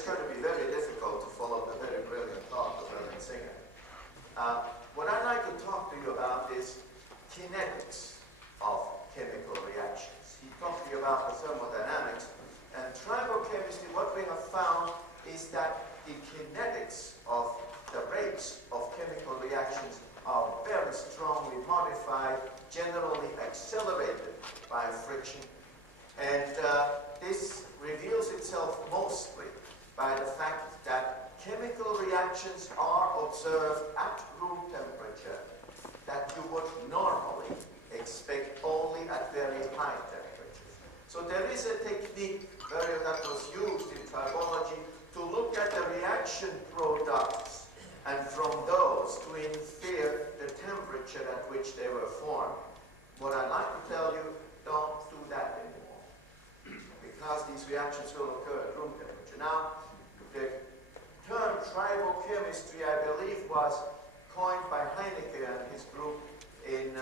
it's going to be very difficult to follow the very brilliant thought of Irwin Singer. What I'd like to talk to you about is kinetics of chemical reactions. He talked to you about the thermodynamics, and tribochemistry, what we have found is that the kinetics of the rates of chemical reactions are very strongly modified, generally accelerated by friction. And this reveals itself mostly by the fact that chemical reactions are observed at room temperature that you would normally expect only at very high temperatures. So there is a technique that was used in tribology to look at the reaction products and from those to infer the temperature at which they were formed. What I'd like to tell you, don't do that anymore, because these reactions will occur at room temperature. Now, the term tribochemistry, I believe, was coined by Heinecke and his group in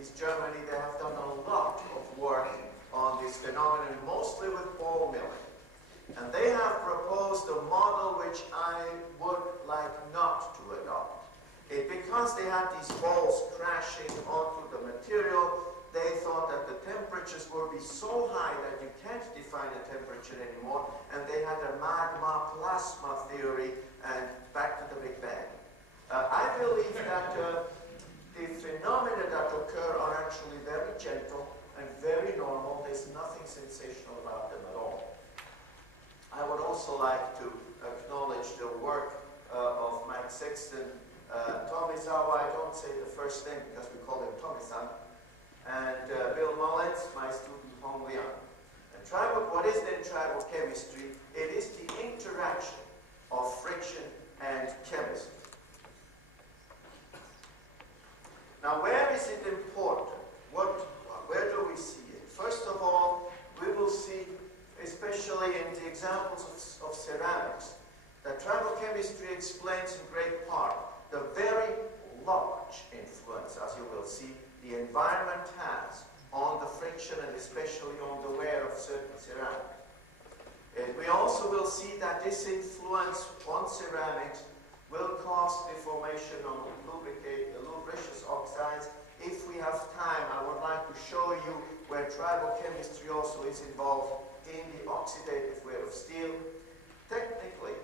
East Germany. They have done a lot of work on this phenomenon, mostly with ball milling. And they have proposed a model which I would like not to adopt. Because they had these balls crashing onto the material, they thought that the temperatures would be so high that you can't define a temperature anymore, and they had a magma plasma theory, and back to the Big Bang. I believe that the phenomena that occur are actually very gentle and very normal. There's nothing sensational about them at all. I would also like to acknowledge the work of Mike Sexton, Tomizawa, I don't say the first name because we call him Tomi-san, and Bill Mullins, my student Hong Liang. And what is then tribochemistry? It is the interaction of friction and chemistry. Now, where is it important? Where do we see it? First of all, we will see, especially in the examples of ceramics, that tribochemistry explains in great part the very large influence, as you will see, the environment has on the friction and especially on the wear of certain ceramics. And we also will see that this influence on ceramics will cause the formation of lubricious oxides. If we have time, I would like to show you where tribochemistry also is involved in the oxidative wear of steel. Technically,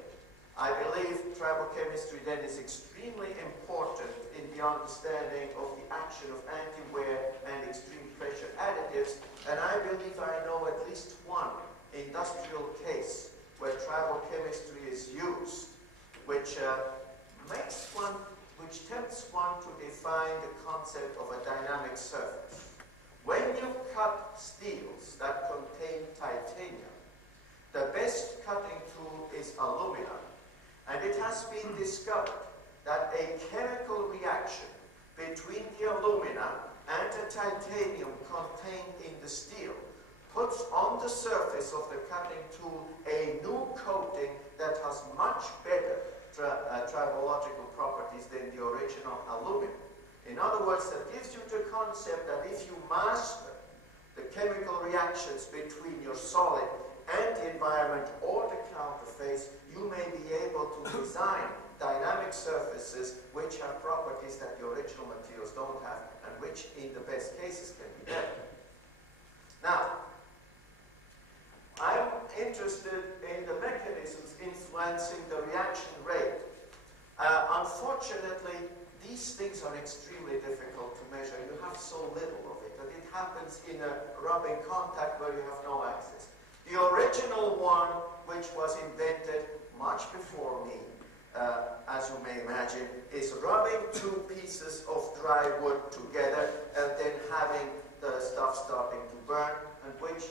I believe tribochemistry then is extremely important in the understanding of the action of anti-wear and extreme pressure additives, and I believe I know at least one industrial case where tribochemistry is used, which tempts one to define the concept of a dynamic surface. When you cut steels that contain titanium, the best cutting tool is aluminum, and it has been discovered that a chemical reaction between the aluminum and the titanium contained in the steel puts on the surface of the cutting tool a new coating that has much better tribological properties than the original aluminum. In other words, that gives you the concept that if you master the chemical reactions between your solid and the environment or the counterface, you may be able to design dynamic surfaces which have properties that the original materials don't have, and which in the best cases can be better. Now, I'm interested in the mechanisms influencing the reaction rate. Unfortunately, these things are extremely difficult to measure. You have so little of it that it happens in a rubbing contact where you have no access. The original one, which was invented much before me, as you may imagine, is rubbing two pieces of dry wood together and then having the stuff starting to burn, and which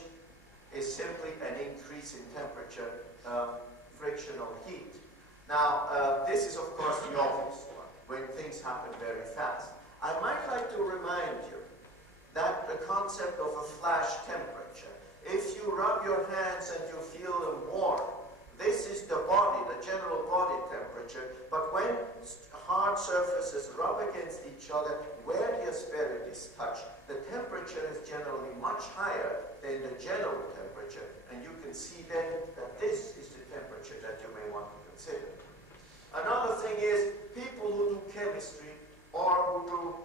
is simply an increase in temperature, frictional heat. Now, this is of course the obvious one, when things happen very fast. I might like to remind you that the concept of a flash temperature, if you rub your hands and you feel them warm, this is the body, the general body temperature, but when hard surfaces rub against each other where the asperities touch, the temperature is generally much higher than the general temperature, and you can see then that this is the temperature that you may want to consider. Another thing is people who do chemistry or who do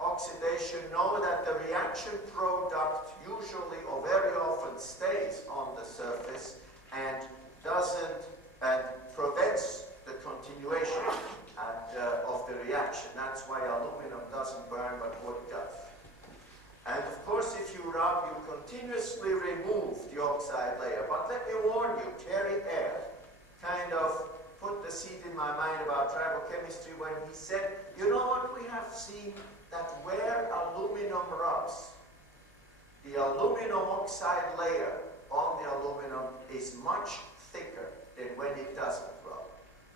oxidation know that the reaction product usually or very often stays on the surface and prevents the continuation of the reaction. That's why aluminum doesn't burn, but wood does. And of course, if you rub, you continuously remove the oxide layer. But let me warn you, Terry Eyre kind of put the seed in my mind about tribochemistry when he said, you know what we have seen? That where aluminum rubs, the aluminum oxide layer on the aluminum is much thicker than when it doesn't rub.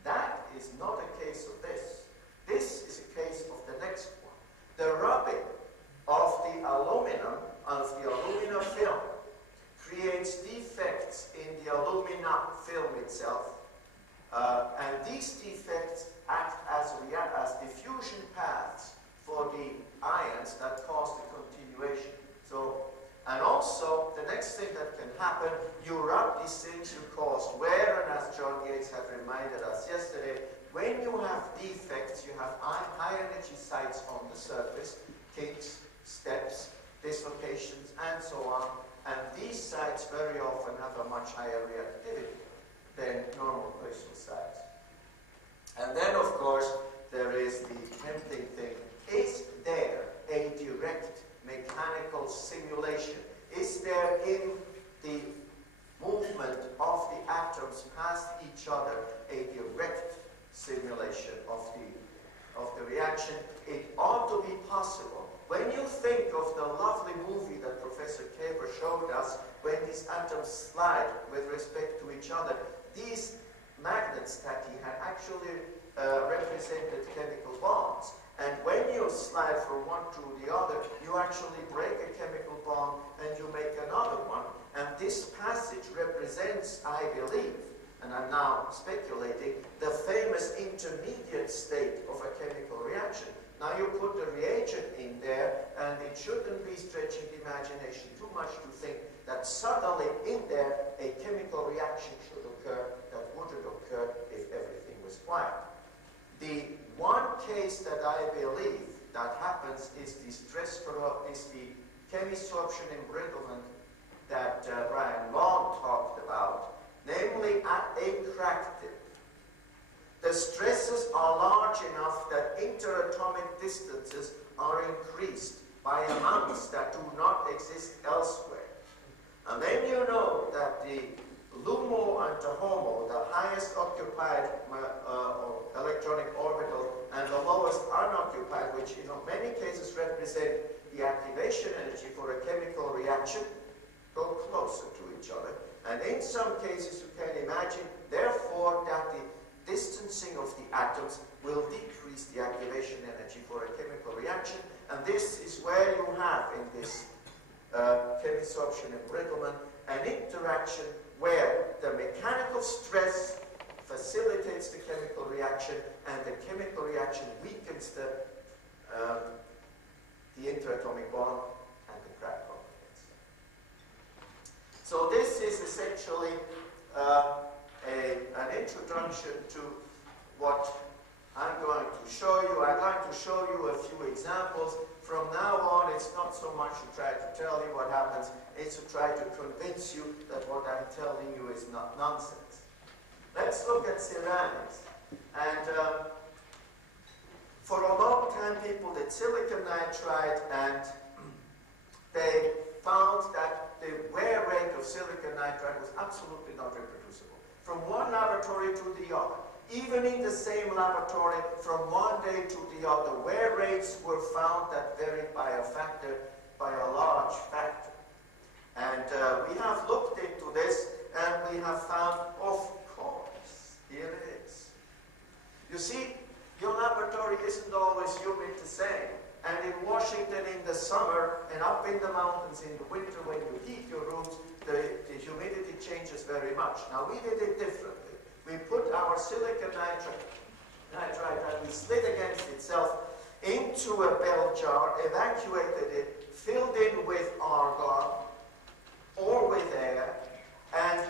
That is not a case of this. This is a case of the next one. The rubbing of the aluminum film creates defects in the alumina film itself, and these defects act as diffusion paths for the ions that cause the continuation. So, and also, the next thing that can happen, you rub these things, you cause wear, and as John Yates had reminded us yesterday, when you have defects, you have high energy sites on the surface, kinks, steps, dislocations, and so on, and these sites very often have a much higher reactivity than normal crystal sites. And then, of course, there is the tempting thing. Is there a direct mechanical simulation? Is there in the movement of the atoms past each other a direct simulation of the reaction? It ought to be possible. When you think of the lovely movie that Professor Tabor showed us, when these atoms slide with respect to each other, these magnets that he had actually represented chemical bonds. And when you slide from one to the other, you actually break a chemical bond and you make another one. And this passage represents, I believe, and I'm now speculating, the famous intermediate state of a chemical reaction. Now you put the reagent in there, and it shouldn't be stretching the imagination too much to think that suddenly in there a chemical reaction should occur that wouldn't occur if everything was quiet. The one case that I believe that happens is the chemisorption embrittlement that Brian Long talked about, namely at a crack tip. The stresses are large enough that interatomic distances are increased by amounts that do not exist elsewhere. And then you know that the LUMO and the HOMO, the highest occupied electronic orbital and the lowest unoccupied, which in many cases represent the activation energy for a chemical reaction, go closer to each other. And in some cases you can imagine, therefore, that the distancing of the atoms will decrease the activation energy for a chemical reaction. And this is where you have in this chemisorption embrittlement an interaction where the mechanical stress facilitates the chemical reaction, and the chemical reaction weakens the interatomic bond and the crack complex. So this is essentially an introduction to what I'm going to show you. I'd like to show you a few examples. From now on, it's not so much to try to tell you what happens, it's to try to convince you that what I'm telling you is not nonsense. Let's look at ceramics. And for a long time, people did silicon nitride, and they found that the wear rate of silicon nitride was absolutely not reproducible. From one laboratory to the other, even in the same laboratory, from one day to the other, wear rates were found that varied by a large factor. And we have looked into this, and we have found, of course, here it is. You see, your laboratory isn't always humid the same. And in Washington in the summer, and up in the mountains in the winter when you heat your rooms, the humidity changes very much. Now, we did it differently. We put our silicon nitride and we slid against itself into a bell jar, evacuated it, filled in with argon or with air, and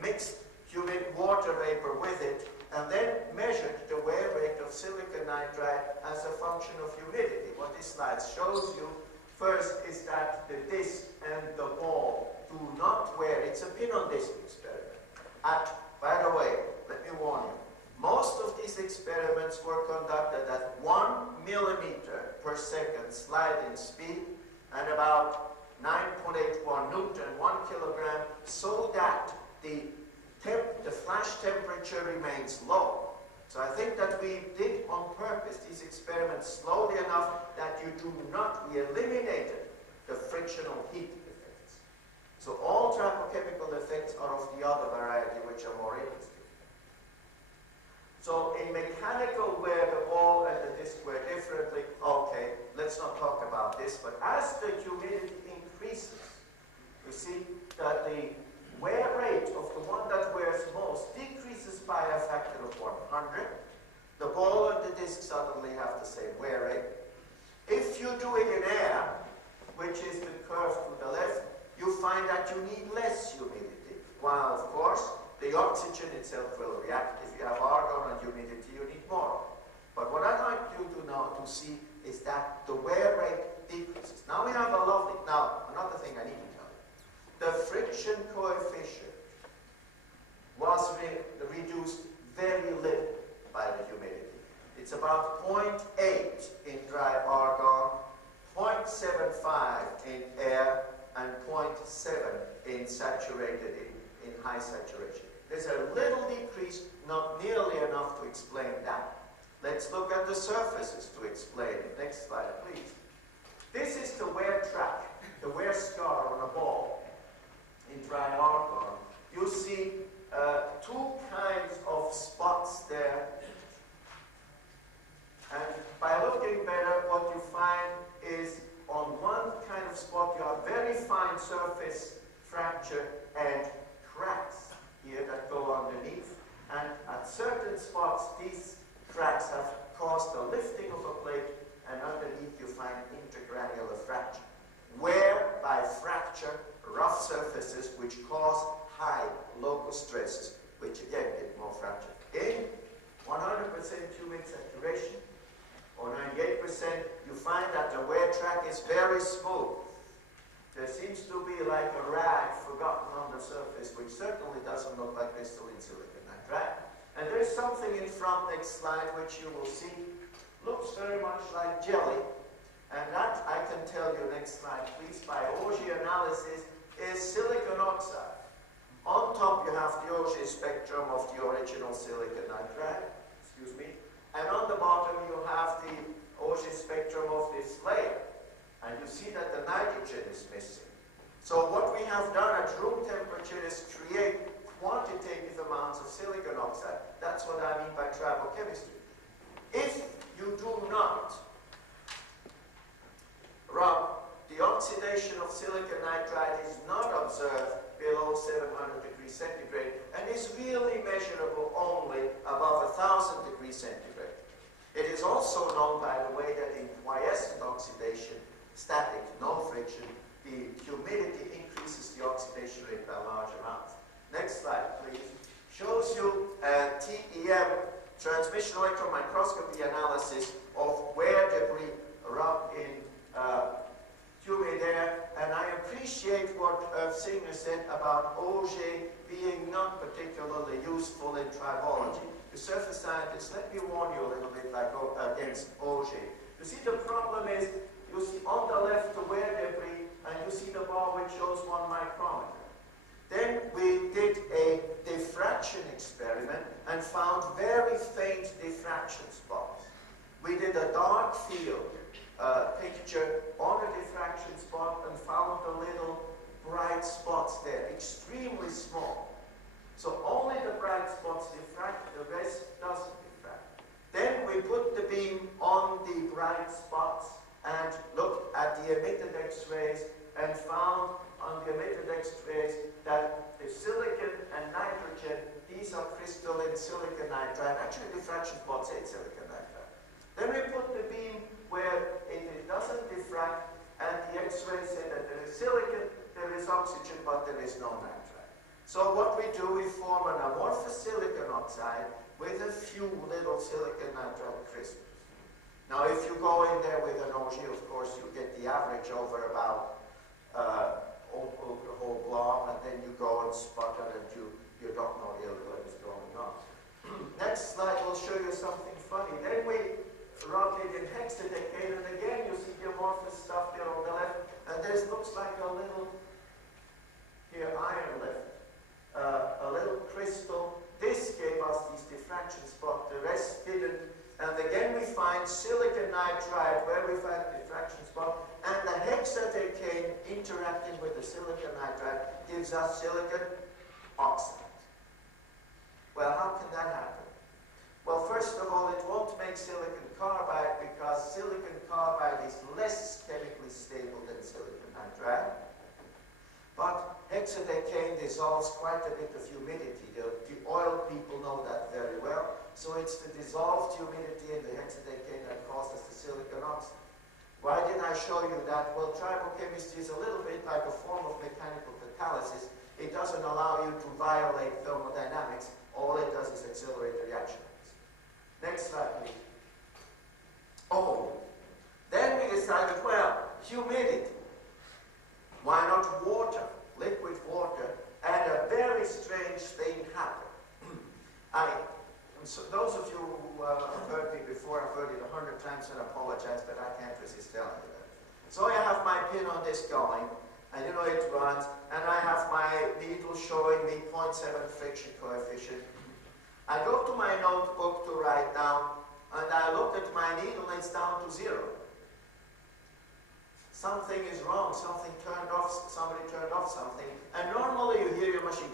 mixed humid water vapor with it, and then measured the wear rate of silicon nitride as a function of humidity. What this slide shows you first is that the disc and the ball do not wear. It's a pin-on-disc experiment. By the way, let me warn you, most of these experiments were conducted at 1 millimeter per second sliding speed and about 9.81 Newton, 1 kilogram, so that the flash temperature remains low. So I think that we did on purpose these experiments slowly enough that we eliminated the frictional heat effects. So all tribochemical effects are of the other variety, which are more interesting. So in mechanical, where the ball and the disc wear differently, okay, let's not talk about this, but as the humidity increases, you see that the wear rate of the one that wears most decreases by a factor of 100. The ball and the disc suddenly have the same wear rate. If you do it in air, which is the curve to the left, you find that you need less humidity, while of course the oxygen itself will react. If you have argon and humidity, you need more. But what I'd like you to know, to see, is that the wear rate decreases. Now we have another thing I need to tell you. The friction coefficient was reduced very little by the humidity. It's about 0.8 in dry argon, 0.75 in air, and 0.7 in saturated, in high saturation. There's a little decrease, not nearly enough to explain that. Let's look at the surfaces to explain it. Next slide, please. This is the wear track, the wear scar on a ball in dry argon. You see two kinds of spots there. And by looking better, what you find is on one kind of spot you have very fine surface fracture and cracks here that go underneath. And at certain spots, these cracks have caused a lifting of a plate, and underneath you find intergranular fracture. Where by fracture, rough surfaces which cause high local stresses, which again get more fracture. In 100% humid saturation, or 98%, you find that the wear track is very smooth. There seems to be like a rag forgotten on the surface, which certainly doesn't look like crystalline silicon nitride. And there's something in front, next slide, which you will see, looks very much like jelly. And that, I can tell you, next slide please, by Auger analysis, is silicon oxide. On top you have the Auger spectrum of the original silicon nitride, and on the bottom you have the Auger spectrum of this layer. And you see that the nitrogen is missing. So what we have done at room temperature is create quantitative amounts of silicon oxide. That's what I mean by tribochemistry. If you do not rub, the oxidation of silicon nitride is not observed below 700 degrees centigrade and is really measurable only above 1000 degrees centigrade. It is also known, by the way, that in quiescent oxidation, static, no friction, the humidity increases the oxidation rate by large amounts. Next slide, please. Shows you TEM, transmission electron microscopy analysis of wear debris rubbed in humid air. And I appreciate what Singer said about Auger being not particularly useful in tribology. The surface scientists, let me warn you a little bit like against Auger. You see, the problem is, you see on the left the wear debris, and you see the bar which shows 1 micrometer. Then we did a diffraction experiment and found very faint diffraction spots. We did a dark field picture on a diffraction spot and found the little bright spots there, extremely small. So only the bright spots diffract, the rest doesn't diffract. Then we put the beam on the bright spots and looked at the emitted X-rays and found on the emitted X-rays that the silicon and nitrogen, these are crystalline silicon nitride. Actually, diffraction spots say silicon nitride. Then we put the beam where it doesn't diffract, and the X-rays say that there is silicon, there is oxygen, but there is no nitride. So what we do, we form an amorphous silicon oxide with a few little silicon nitride crystals. Now, if you go in there with an OG, of course, you get the average over about the whole blob, and then you go and spot it, and you don't know really what is going on. Next slide will show you something funny. Then we rub it in hexadecade, and again you see the amorphous stuff there on the left, and this looks like a little, here, iron left, a little crystal. This gave us these diffraction spots, the rest didn't. And again we find silicon nitride where we've had diffraction spot, and the hexadecane interacting with the silicon nitride gives us silicon oxide. Well, how can that happen? Well, first of all, it won't make silicon carbide because silicon carbide is less chemically stable than silicon nitride. But hexadecane dissolves quite a bit of humidity. The oil people know that very well. So it's the dissolved humidity in the hexadecane that causes the silicon oxide. Why did I show you that? Well, tribochemistry is a little bit like a form of mechanical catalysis. It doesn't allow you to violate thermodynamics. All it does is accelerate the reaction. Next slide, please. Oh, then we decided, well, humidity. Why not water, liquid water? And a very strange thing happened. So those of you who have heard me before, I've heard it 100 times and I apologize, but I can't resist telling you that. So I have my pin on this going, and you know it runs, and I have my needle showing me 0.7 friction coefficient. I go to my notebook to write down, and I look at my needle and it's down to 0. Something is wrong, something turned off, somebody turned off something, and normally you hear your machine,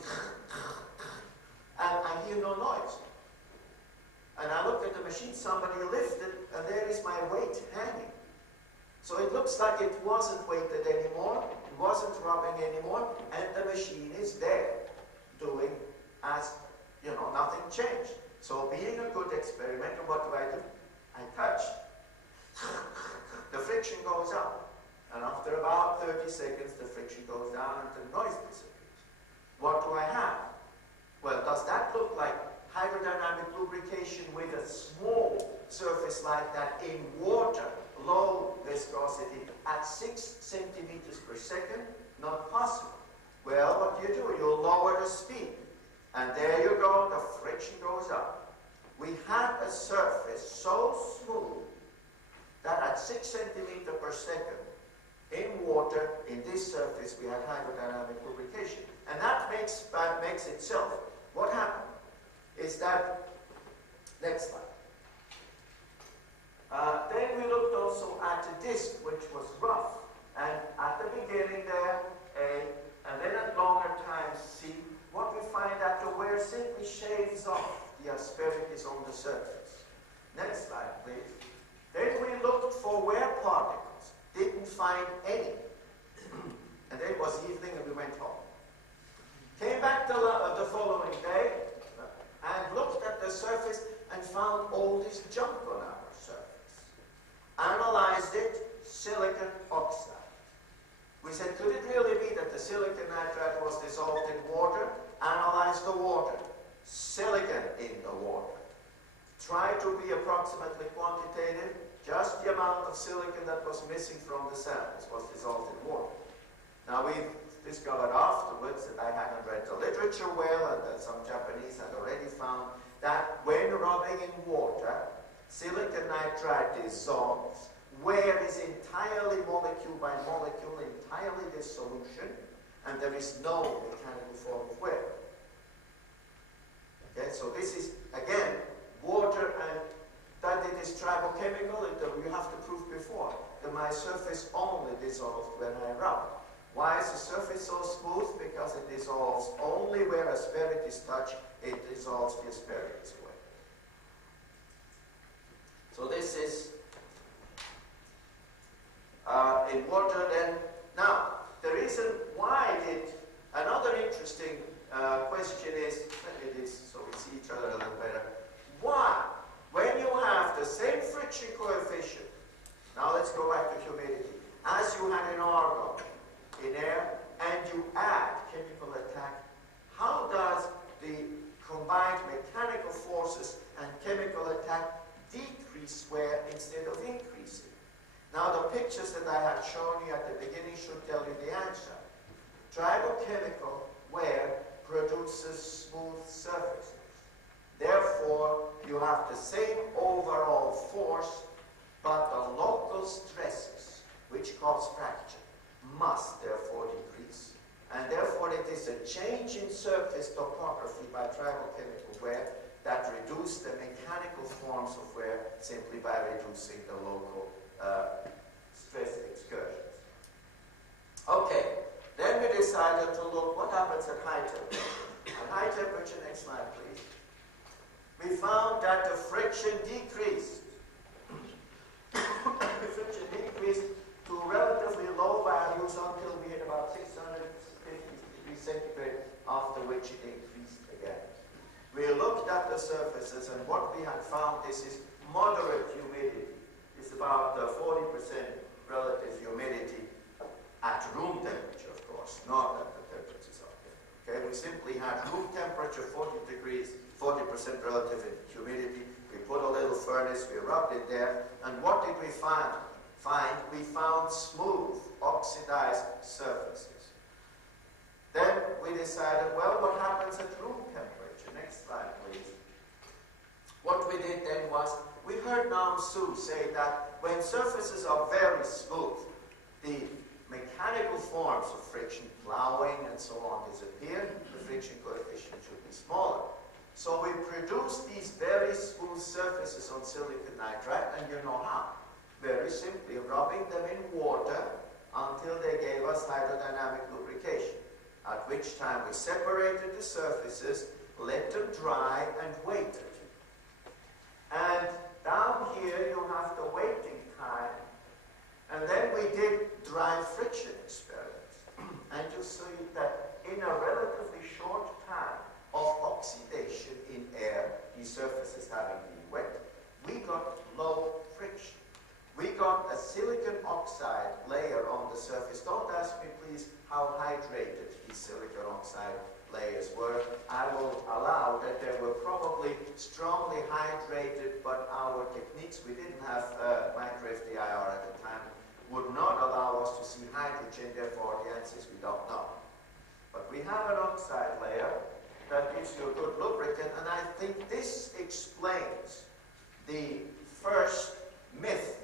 and I hear no noise. And I look at the machine, somebody lifted, and there is my weight hanging. So it looks like it wasn't weighted anymore, it wasn't rubbing anymore, and the machine is there, doing as, you know, nothing changed. So being a good experimenter, what do? I touch. The friction goes up. And after about 30 seconds, the friction goes down and the noise disappears. What do I have? Well, does that look like hydrodynamic lubrication with a small surface like that in water, low viscosity, at 6 centimeters per second? Not possible. Well, what do? You lower the speed. And there you go, the friction goes up. We had a surface so smooth that at 6 centimeters per second in water, in this surface, we had hydrodynamic lubrication. And that makes itself. What happened is that, next slide. Then we looked also at the disc, which was rough. And at the beginning there, A, and then at longer times, C, what we find that the wear simply shaves off the asperities on the surface. Next slide, please. Then we looked for wear particles. Didn't find any. And then it was evening and we went home. Came back the following day and looked at the surface and found all this junk on our surface. Analyzed it, silicon oxide. We said, could it really be that the silicon nitride was dissolved in water? Analyze the water. Silicon in the water. Try to be approximately quantitative. Just the amount of silicon that was missing from the samples was dissolved in water. Now we discovered afterwards that I hadn't read the literature well, and that some Japanese had already found that when rubbing in water, silicon nitride dissolves, wear is entirely molecule by molecule, entirely this solution, and there is no mechanical form of wear. Okay, so this is, again, water, and that it is tribochemical, you have to prove before that my surface only dissolves when I rub. Why is the surface so smooth? Because it dissolves only where asperities touch, it dissolves the asperities away. So this is in water then. Now, the reason why another interesting question is, let me so we see each other a little better. Why? When you have the same friction coefficient, now let's go back to humidity, as you had in argon, in air, and you add chemical attack, how find mechanical forces and chemical attack decrease wear instead of increasing. Now the pictures that I had shown you at the beginning should tell you the answer. Tribochemical wear produces smooth surfaces. Therefore, you have the same overall force, but the local stresses, which cause fracture, must therefore decrease. And therefore, it is a change in surface topography by tribochemical wear that reduce the mechanical forms of wear simply by reducing the local stress excursions. Okay, then we decided to look what happens at high temperature. At high temperature, next slide please. We found that the friction decreased. The friction decreased to relatively low values until we hit about 650 degrees centigrade, after which it increased again. We looked at the surfaces, and what we had found, this is moderate humidity. It's about 40% relative humidity at room temperature, of course, not at the temperatures up there. Okay, we simply had room temperature 40 degrees, 40% relative humidity. We put a little furnace, we rubbed it there, and what did we find? We found smooth, oxidized surfaces. Then we decided, well, what happens at room temperature? Next slide, please. What we did then was, we heard Nam Su say that when surfaces are very smooth, the mechanical forms of friction, plowing and so on, disappear. The friction coefficient should be smaller. So we produced these very smooth surfaces on silicon nitride, and you know how. Very simply rubbing them in water until they gave us hydrodynamic lubrication, at which time we separated the surfaces, let them dry, and waited. And down here you have the waiting time, and then we did dry friction experiments. And you see that in a relatively short time of oxidation in air, these surfaces having been wet, we got low friction. We got a silicon oxide layer on the surface. Don't ask me, please, how hydrated these silicon oxide layers were. I will allow that they were probably strongly hydrated, but our techniques, we didn't have micro FDIR at the time, would not allow us to see hydrogen. Therefore, the answer is we don't know. But we have an oxide layer that gives you a good lubricant, and I think this explains the first myth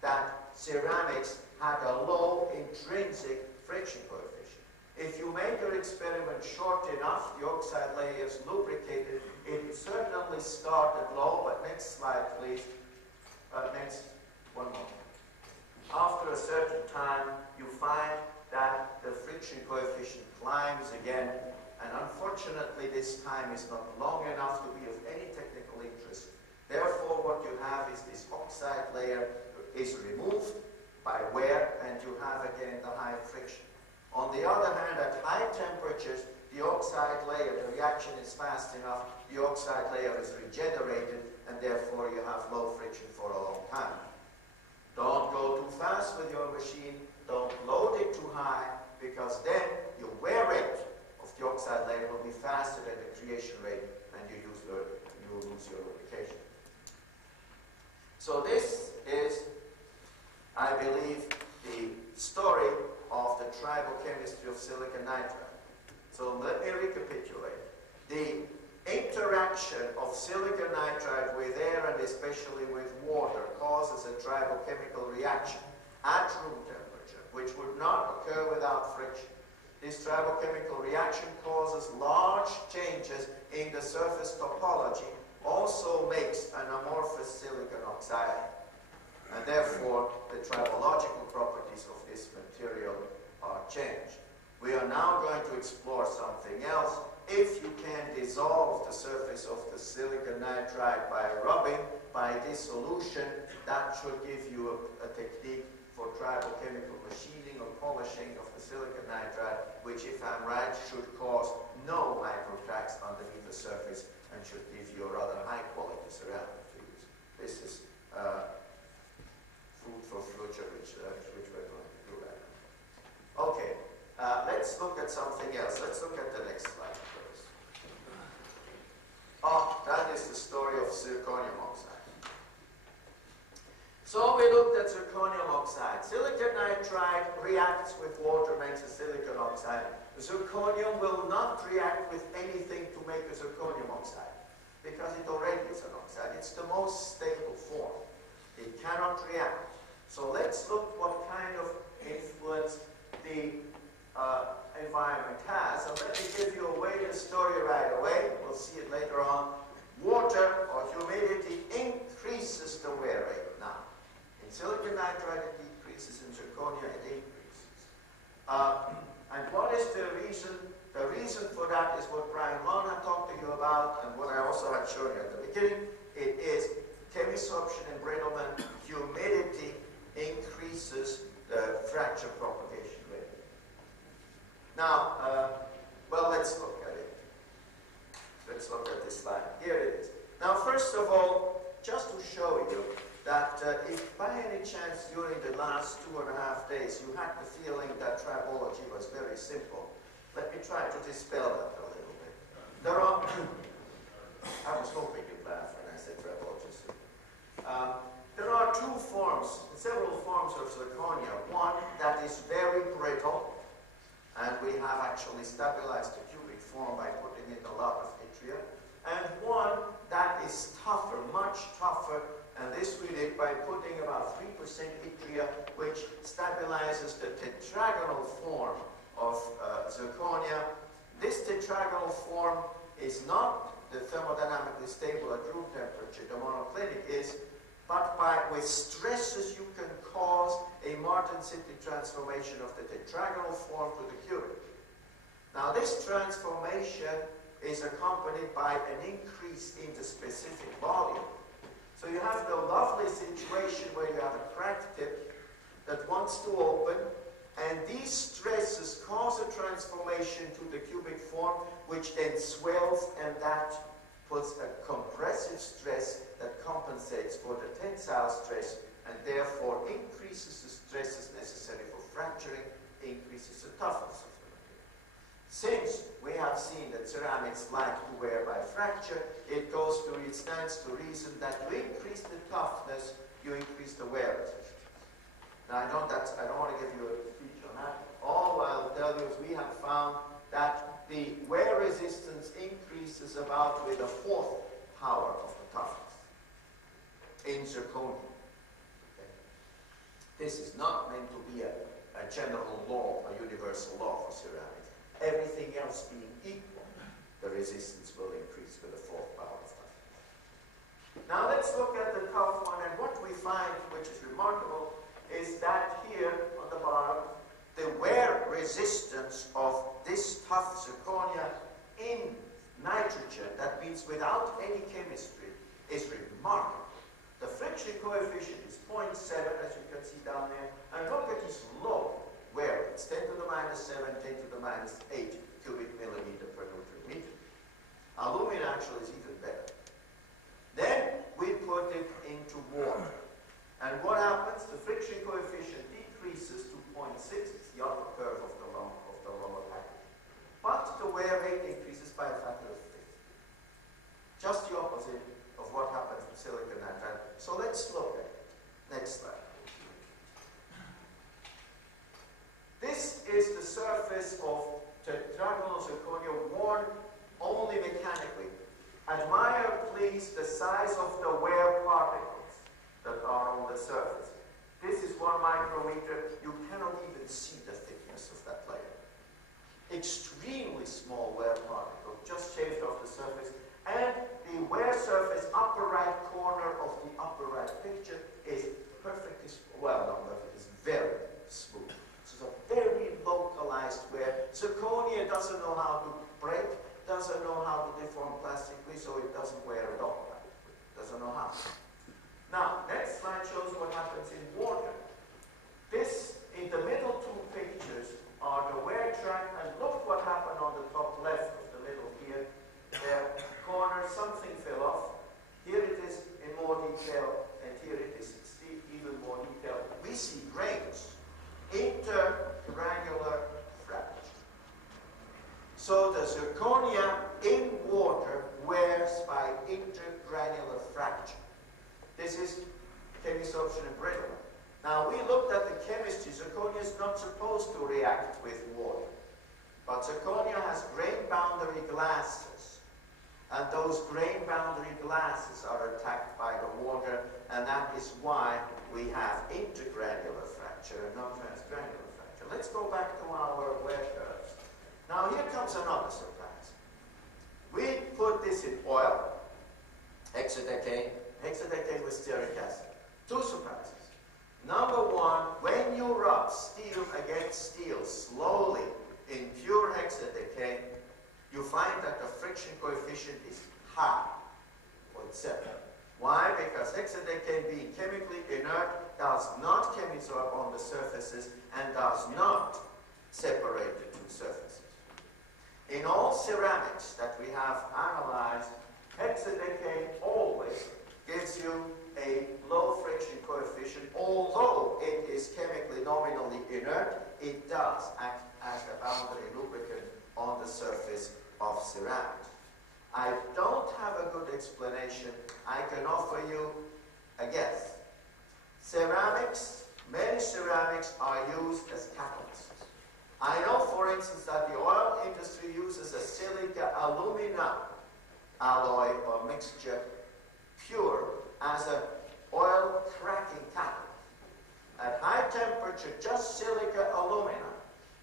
that ceramics had a low intrinsic friction coefficient. If you make your experiment short enough, the oxide layer is lubricated. It certainly started low, but next slide, please. Next, one more. After a certain time, you find that the friction coefficient climbs again, and unfortunately, this time is not long enough to be of any technical interest. Therefore, what you have is this oxide layer is removed by wear, and you have again the high friction. On the other hand, at high temperatures, the oxide layer, the reaction is fast enough, the oxide layer is regenerated, and therefore you have low friction for a long time. Don't go too fast with your machine, don't load it too high, because then your wear rate of the oxide layer will be faster than the creation rate, and you will lose your lubrication. So this is, I believe, the story of the tribochemistry of silicon nitride. So let me recapitulate. The interaction of silicon nitride with air and especially with water causes a tribochemical reaction at room temperature, which would not occur without friction. This tribochemical reaction causes large changes in the surface topology, also makes an amorphous silicon oxide, and therefore the tribological properties of this material are changed. We are now going to explore something else. If you can dissolve the surface of the silicon nitride by rubbing, by dissolution, that should give you a technique for tribochemical machining or polishing of the silicon nitride, which, if I'm right, should cause no microcracks underneath the surface and should give you a rather high-quality ceramic to use. This is food for future, which we're going to do right now. Okay, let's look at something else. Let's look at the next slide, please. at zirconium oxide. Silicon nitride reacts with water, makes a silicon oxide. Zirconium will not react with anything to make a zirconium oxide, because it already is an oxide. It's the most stable form. It cannot react. So let's look what kind of influence the environment has. And let me give you away the story right away. We'll see it later on. Water or humidity increases the wear rate. Now, in silicon nitride it decreases, in zirconia it increases. And what is the reason? The reason for that is what Brian Lona talked to you about, and what I also had shown you at the beginning. It is chemisorption and brittlement. Humidity increases the fracture propagation rate. Now, well, let's look at it. Let's look at this slide. Here it is. Now, first of all, just to show you that if by any chance during the last 2.5 days you had the feeling that tribology was very simple, let me try to dispel that a little bit. There are, I was hoping you'd laugh when I said tribology. There are several forms of zirconia. One that is very brittle, and we have actually stabilized the cubic form by putting in a lot of yttria, and one that is tougher, much tougher, and this we did by putting about 3% yttria, which stabilizes the tetragonal form of zirconia. This tetragonal form is not the thermodynamically stable at room temperature, the monoclinic is, but with stresses you can cause a Martin-City transformation of the tetragonal form to the cubic. Now this transformation is accompanied by an increase in the specific volume. So you have the lovely situation where you have a crack tip that wants to open, and these stresses cause a transformation to the cubic form, which then swells, and that puts a compressive stress that compensates for the tensile stress, and therefore increases the stresses necessary for fracturing, increases the toughness of the material. Since we have seen that ceramics like to wear by fracture, it stands to reason that you increase the toughness, you increase the wear resistance. Now I don't want to give you a speech on that. All I'll tell you is we have found that the wear resistance increases about with a 4th power of the toughness in zirconia. Okay. This is not meant to be a general law, a universal law for ceramics. Everything else being equal, the resistance will increase with a 4th power of toughness. Now let's look at the tough one, and what we find, which is remarkable, is that here on the bottom, the wear resistance of this tough zirconia in nitrogen, that means without any chemistry, is remarkable. The friction coefficient is 0.7, as you can see down there, and look at this low wear. It's 10 to the minus 7, 10 to the minus 8 cubic millimeter per Newton meter. Alumina actually is even better. Then we put it into water. And what happens? The friction coefficient decreases to 0.6. It's the upper curve of the lower package. But the wear rate increases by a factor of 50. Just the opposite of what happens with silicon nitride. So let's look at it. Next slide. This is the surface of tetragonal zirconia worn only mechanically. Admire, please, the size of the wear particles that are on the surface. This is 1 micrometer. You cannot even see the thickness of that layer. Extremely small wear particle, just shaved off the surface. And the wear surface, upper right corner of the upper right picture, is perfectly, well, not perfect, it's very smooth. So it's a very localized wear. Zirconia doesn't know how to break, doesn't know how to deform plastically, so it doesn't wear at all. Doesn't know how. Now, next slide shows what happens in water. This, in the middle 2 pictures, are the wear track, and look what happened on the top left of the middle here. There, corner, something fell off. Here it is in more detail, and here it is in even more detail. We see grains, intergranular fracture. So the react with water. But zirconia has grain boundary glasses, and those grain boundary glasses are attacked by the water, and that is why we have intergranular fracture and not transgranular fracture. Let's go back to our wear curves. Now here comes another surprise. We put this in oil, hexadecane with stearic acid. Two surprises. Number one, when you rub steel against steel slowly in pure hexadecane, you find that the friction coefficient is high, 0.7. Why? Because hexadecane, being chemically inert, does not chemisorb on the surfaces and does not separate the two surfaces. In all ceramics that we have analyzed, hexadecane always gives you a low friction coefficient. Although it is chemically nominally inert, it does act as a boundary lubricant on the surface of ceramics. I don't have a good explanation. I can offer you a guess. Ceramics, many ceramics are used as catalysts. I know, for instance, that the oil industry uses a silica alumina alloy or mixture pure as an oil cracking catalyst. At high temperature, just silica alumina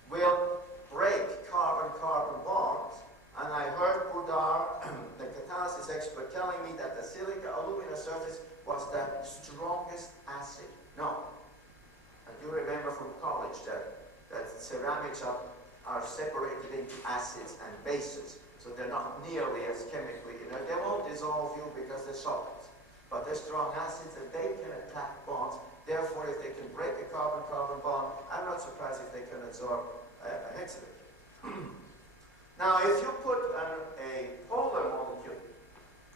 will break carbon-carbon bonds, and I heard Budar, the catalysis expert, telling me that the silica alumina surface was the strongest acid. No. And you remember from college that ceramics are separated into acids and bases, so they're not nearly as chemically, they won't dissolve you because they're solids. But they're strong acids and they can attack bonds. Therefore, if they can break a carbon-carbon bond, I'm not surprised if they can absorb a hexadecane. Now, if you put a polar molecule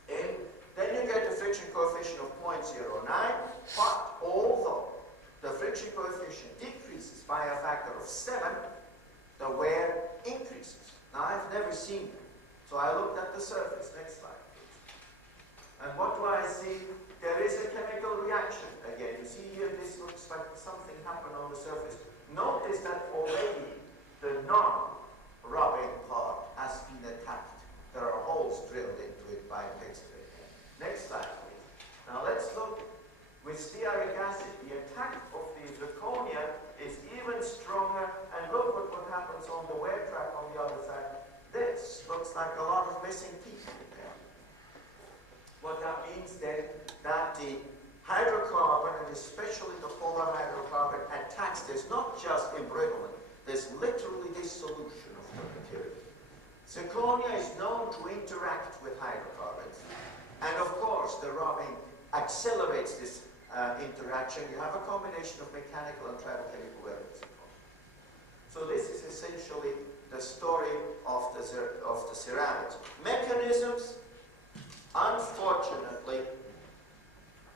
in, then you get a friction coefficient of 0.09, but although the friction coefficient decreases by a factor of 7, the wear increases. Now, I've never seen that, so I looked at the surface. Next slide, please. And what do I see? There is a chemical reaction again. You see here, this looks like something happened on the surface. Notice that already the non-rubbing part has been attacked. There are holes drilled into it by hexadecane. Next slide, please. Now let's look with stearic acid. The attack of the zirconia is even stronger, and look what happens on the wear track on the other side. This looks like a lot of missing teeth in there. What that means then, that the hydrocarbon, and especially the polar hydrocarbon, attacks. There's not just embrittlement, there's literally dissolution of the material. Zirconia is known to interact with hydrocarbons. And of course, the rubbing accelerates this interaction. You have a combination of mechanical and tribochemical wear of zirconia. So this is essentially the story of the ceramics. Mechanisms, unfortunately,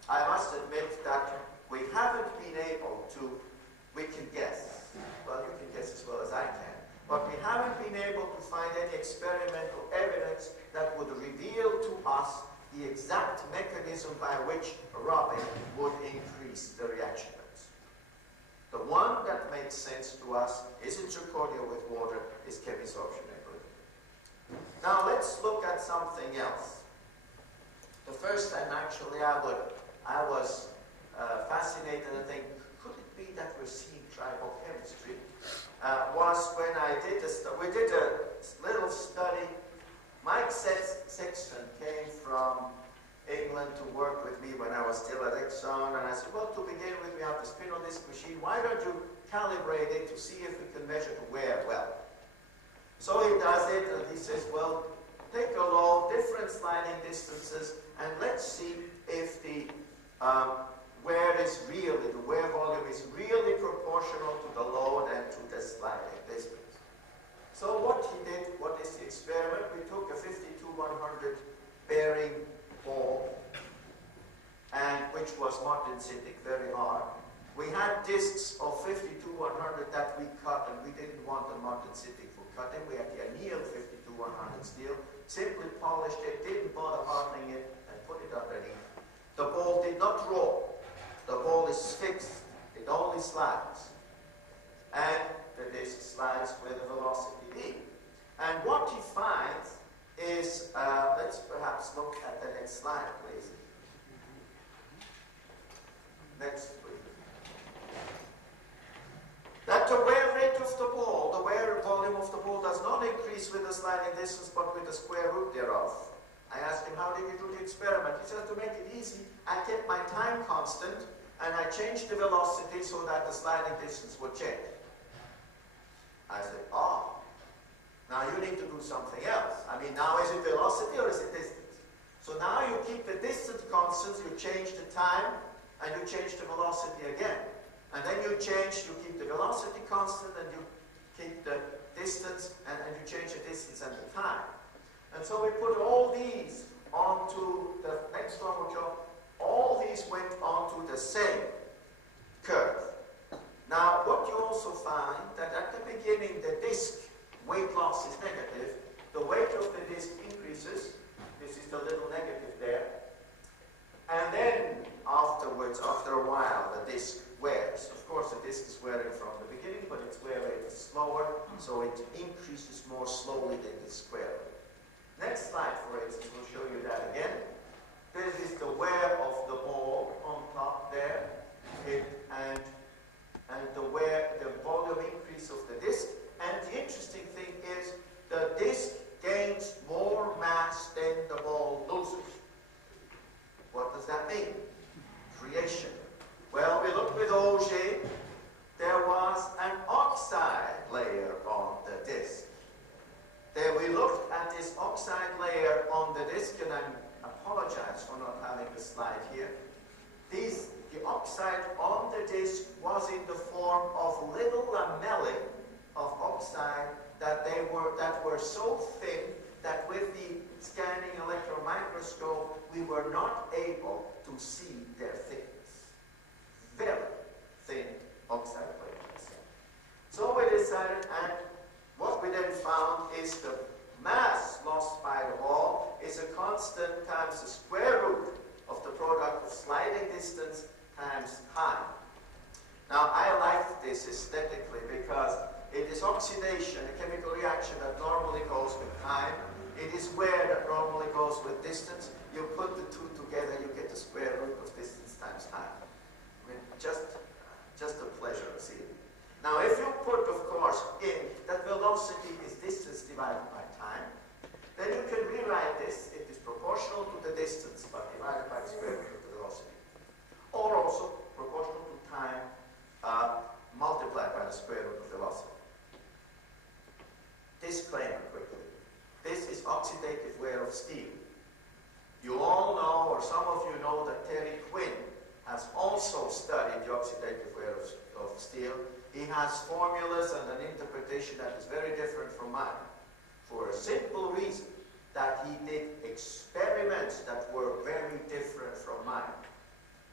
I must admit that we haven't been able to, we can guess, well, you can guess as well as I can, but we haven't been able to find any experimental evidence that would reveal to us the exact mechanism by which rubbing would increase the reaction rates. The one that makes sense to us isn't zirconia with water, is chemisorption embrittlement. Now let's look at something else. The first time actually I was fascinated and think, could it be that we're seeing tribochemistry? Was when we did a little study. Mike Sexton came from England to work with me when I was still at Exxon, and I said, well, to begin with, we have the spindle disc machine. Why don't you calibrate it to see if we can measure the wear well? So he does it, and he says, well, take a load, different sliding distances, and let's see if the wear volume is really proportional to the load and to the sliding distance. So what he did, what is the experiment? We took a 52-100 bearing ball, and which was martensitic, very hard. We had discs of 52-100 that we cut, and we didn't want the martensitic for cutting. We had the annealed 52-100 steel, simply polished it, didn't bother hardening it, and put it underneath. The ball did not roll. The ball is fixed. It only slides. And the discs increase with the sliding distance, but with the square root thereof. I asked him, how did you do the experiment? He said, to make it easy, I kept my time constant, and I changed the velocity so that the sliding distance would change. I said, oh, now you need to do something else. I mean, now is it velocity or is it distance? So now you keep the distance constant, you change the time, and you change the velocity again. And then you keep the velocity constant, and you keep the distance, and you change the distance and the time. And so we put all these onto the next one, which all these went onto the same curve. Now, what you also find that at the beginning the disk weight loss is negative, the weight of the disk increases. This is the little negative there. And then afterwards, after a while, the disk wears. Of course, the disk is wearing from the beginning, but its wear rate is slower, so it increases more slowly than the square rate. Next slide, for instance, will show you that again. This is the wear of the ball on top there, and the volume increase of the disk. And the interesting thing is the disk gains more mass than the ball loses. What does that mean? Creation. Well, we looked with Auger. There was an oxide layer on the disk. There we looked at this oxide layer on the disk, and I apologize for not having the slide here. The oxide on the disk was in the form of little lamellae of oxide that were so thin that with the scanning electron microscope we were not able to see their thickness. Very thin oxide layers. So we decided, and what we then found is the mass lost by the ball is a constant times the square root of the product of sliding distance times time. Now, I like this aesthetically because it is oxidation, a chemical reaction that normally goes with time. It is wear that normally goes with distance. You put the two together, you get the square root of distance times time. I mean, just a pleasure to see it. Now, if you put, of course, in that velocity is distance divided by time, then you can rewrite this. It is proportional to the distance, but divided by the square root of the velocity. Or also proportional to time multiplied by the square root of velocity. Disclaimer quickly. This is oxidative wear of steel. You all know, or some of you know, that Terry Quinn has also studied the oxidative wear of steel. He has formulas and an interpretation that is very different from mine, for a simple reason that he did experiments that were very different from mine.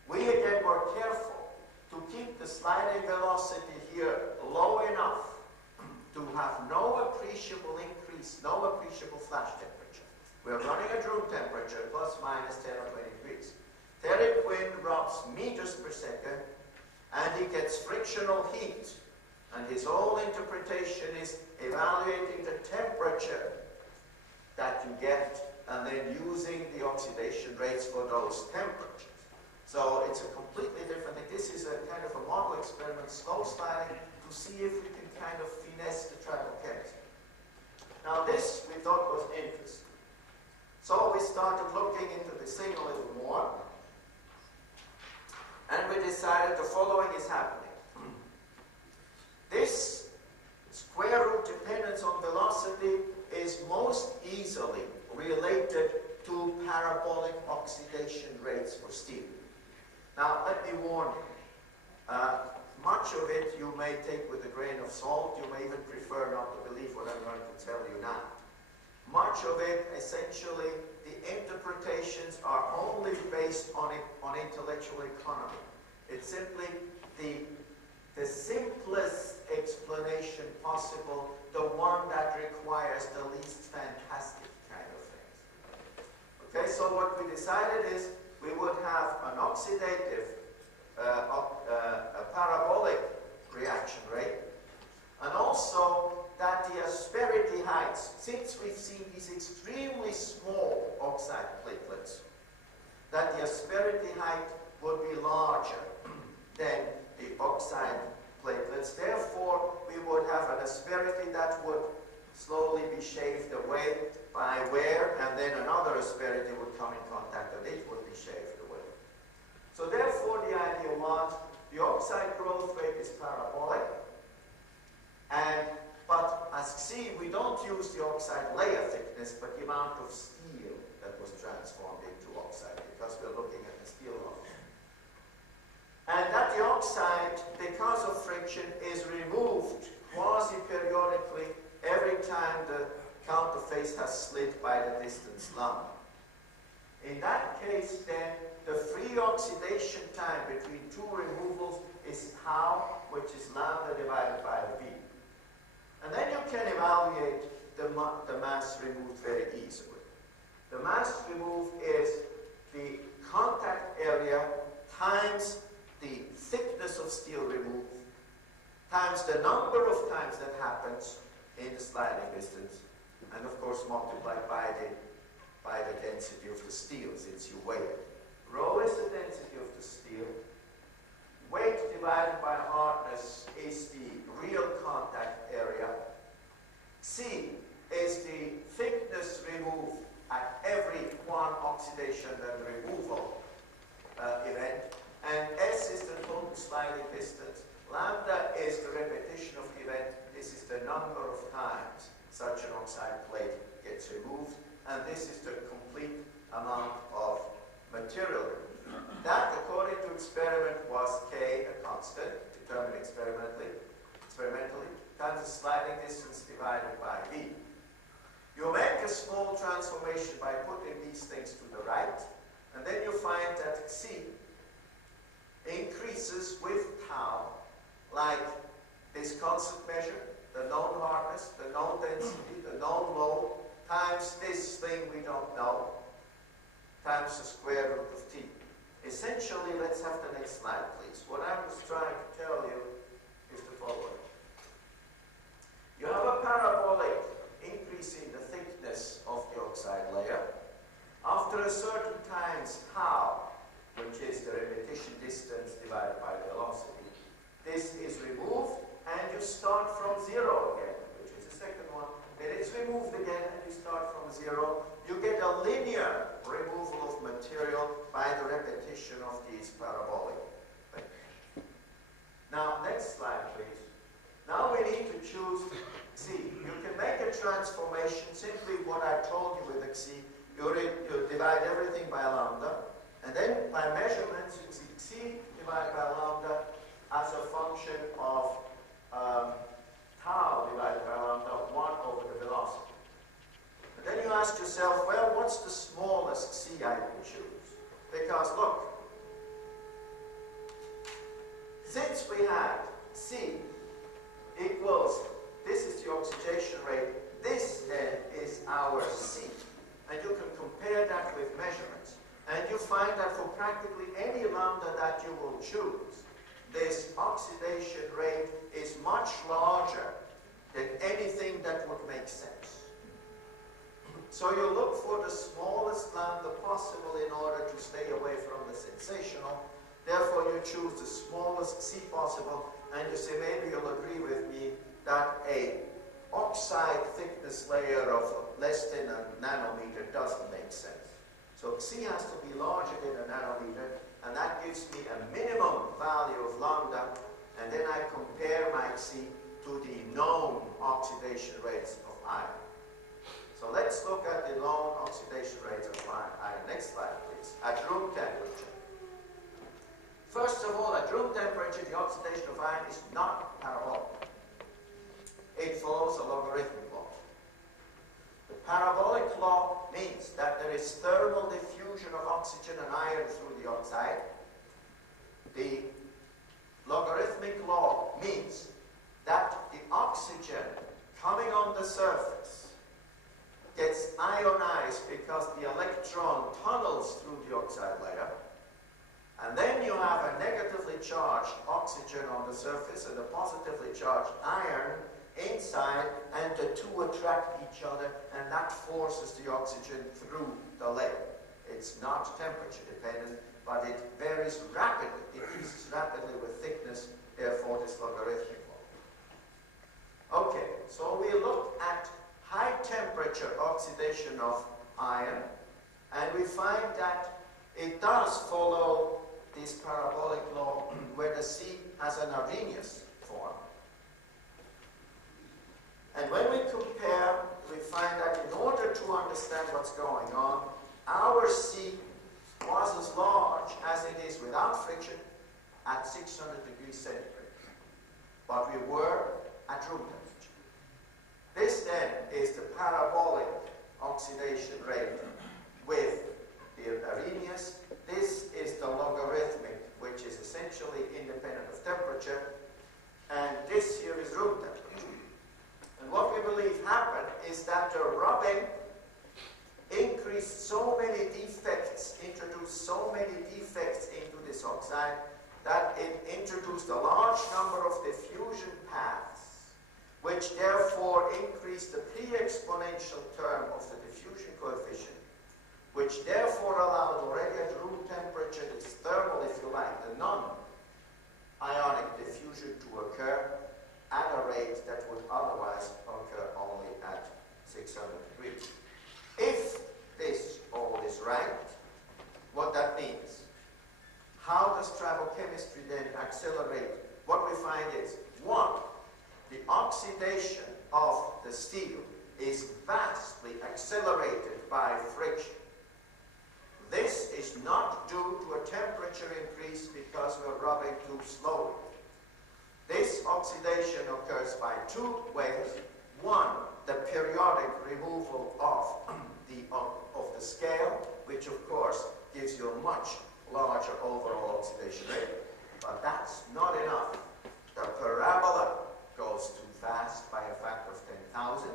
We again were careful to keep the sliding velocity here low enough to have no appreciable increase, no appreciable flash temperature. We're running at room temperature, plus minus 10 or 20 degrees. Terry Quinn drops meters per second, and he gets frictional heat. And his whole interpretation is evaluating the temperature that you get, and then using the oxidation rates for those temperatures. So it's a completely different thing. This is a kind of a model experiment, slow sliding, to see if we can kind of finesse the tribochemistry. Now this we thought was interesting. So we started looking into this thing a little more, and we decided the following is happening. This square root dependence on velocity is most easily related to parabolic oxidation rates for steel. Now, let me warn you. Much of it you may take with a grain of salt. You may even prefer not to believe what I'm going to tell you now. Much of it, essentially, the interpretations are only based on intellectual economy. It's simply the simplest explanation possible, the one that requires the least fantastic kind of things. Okay, so what we decided is we would have an oxidative, a parabolic reaction rate, and also that the asperity heights, since we've seen these extremely small oxide platelets, that the asperity height would be larger than the oxide platelets. Therefore, we would have an asperity that would slowly be shaved away by wear, and then another asperity would come in contact and it would be shaved away. So therefore the idea was the oxide growth rate is parabolic, but as C, we don't use the oxide layer thickness, but the amount of steel that was transformed into oxide, because we're looking at the steel lump. And that the oxide, because of friction, is removed quasi-periodically every time the counterface has slid by the distance lambda. In that case, then, the free oxidation time between two removals is tau, which is lambda divided by V. And then you can evaluate the mass removed very easily. The mass removed is the contact area times the thickness of steel removed times the number of times that happens in the sliding distance, and of course multiplied by the density of the steel, since you weigh it. Rho is the density of the steel. Weight divided by hardness is the real contact area. C is the thickness removed at every one oxidation and removal event. And S is the total sliding distance. Lambda is the repetition of the event. This is the number of times such an oxide plate gets removed. And this is the complete amount of material removed. That, according to experiment, was K, a constant, determined experimentally, times the sliding distance divided by V. You make a small transformation by putting these things to the right, and then you find that C increases with tau, like this constant measure, the known hardness, the known density, the known load, times this thing we don't know, times the square root of T. Essentially, let's have the next slide, please. What I was trying to tell you is the following. You have a parabolic increase in the thickness of the oxide layer. After a certain times tau, which is the repetition distance divided by the velocity, this is removed, and you start from zero again, which is the second one. Then it's removed again, and you start from zero. You get a linear removal of material by the repetition of these parabolic things. Now, next slide, please. Now we need to choose C. You can make a transformation, simply what I told you with X. You divide everything by lambda, and then by measurements, you see C divided by lambda as a function of tau divided by lambda, 1 over the velocity. And then you ask yourself, well, what's the smallest C I can choose? Because look, since we had C equals, this is the oxidation rate, this then is our C. And you can compare that with measurements. And you find that for practically any lambda that you will choose, this oxidation rate is much larger than anything that would make sense. So you look for the smallest lambda possible in order to stay away from the sensational. Therefore, you choose the smallest C possible, and you say, maybe you'll agree with me that a oxide thickness layer of less than a nanometer doesn't make sense. So C has to be larger than a nanometer, and that gives me a minimum value of lambda, and then I compare my C to the known oxidation rates of iron. So let's look at the known oxidation rates of iron. Next slide, please. At room temperature. First of all, at room temperature, the oxidation of iron is not parabolic. It follows a logarithmic law. The parabolic law means that there is thermal diffusion of oxygen and iron through the oxide. The logarithmic law means that the oxygen coming on the surface gets ionized because the electron tunnels through the oxide layer. And then you have a negatively charged oxygen on the surface and a positively charged iron inside, and the two attract each other, and that forces the oxygen through the layer. It's not temperature dependent, but it varies rapidly. It increases rapidly with thickness, therefore this logarithmic law. Okay, so we look at temperature oxidation of iron, and we find that it does follow this parabolic law where the C has an Arrhenius form. And when we compare, we find that in order to understand what's going on, our C was as large as it is without friction at 600 degrees centigrade. But we were at room temperature. This then is the parabolic oxidation rate with the Arrhenius. This is the logarithmic, which is essentially independent of temperature. And this here is room temperature. And what we believe happened is that the rubbing increased so many defects, introduced so many defects into this oxide that it introduced a large number of diffusion paths, which therefore increased the pre-exponential term of the diffusion coefficient, which therefore allowed already at room temperature, this thermal, if you like, the non-ionic diffusion to occur at a rate that would otherwise occur only at 600 degrees. If this all is right, what that means, how does tribochemistry then accelerate? What we find is, one, the oxidation of the steel is vastly accelerated by friction. This is not due to a temperature increase because we're rubbing too slowly. This oxidation occurs by two ways. One, the periodic removal of the scale, which of course gives you a much larger overall oxidation rate. But that's not enough. The parabola goes too fast by a factor of 10,000,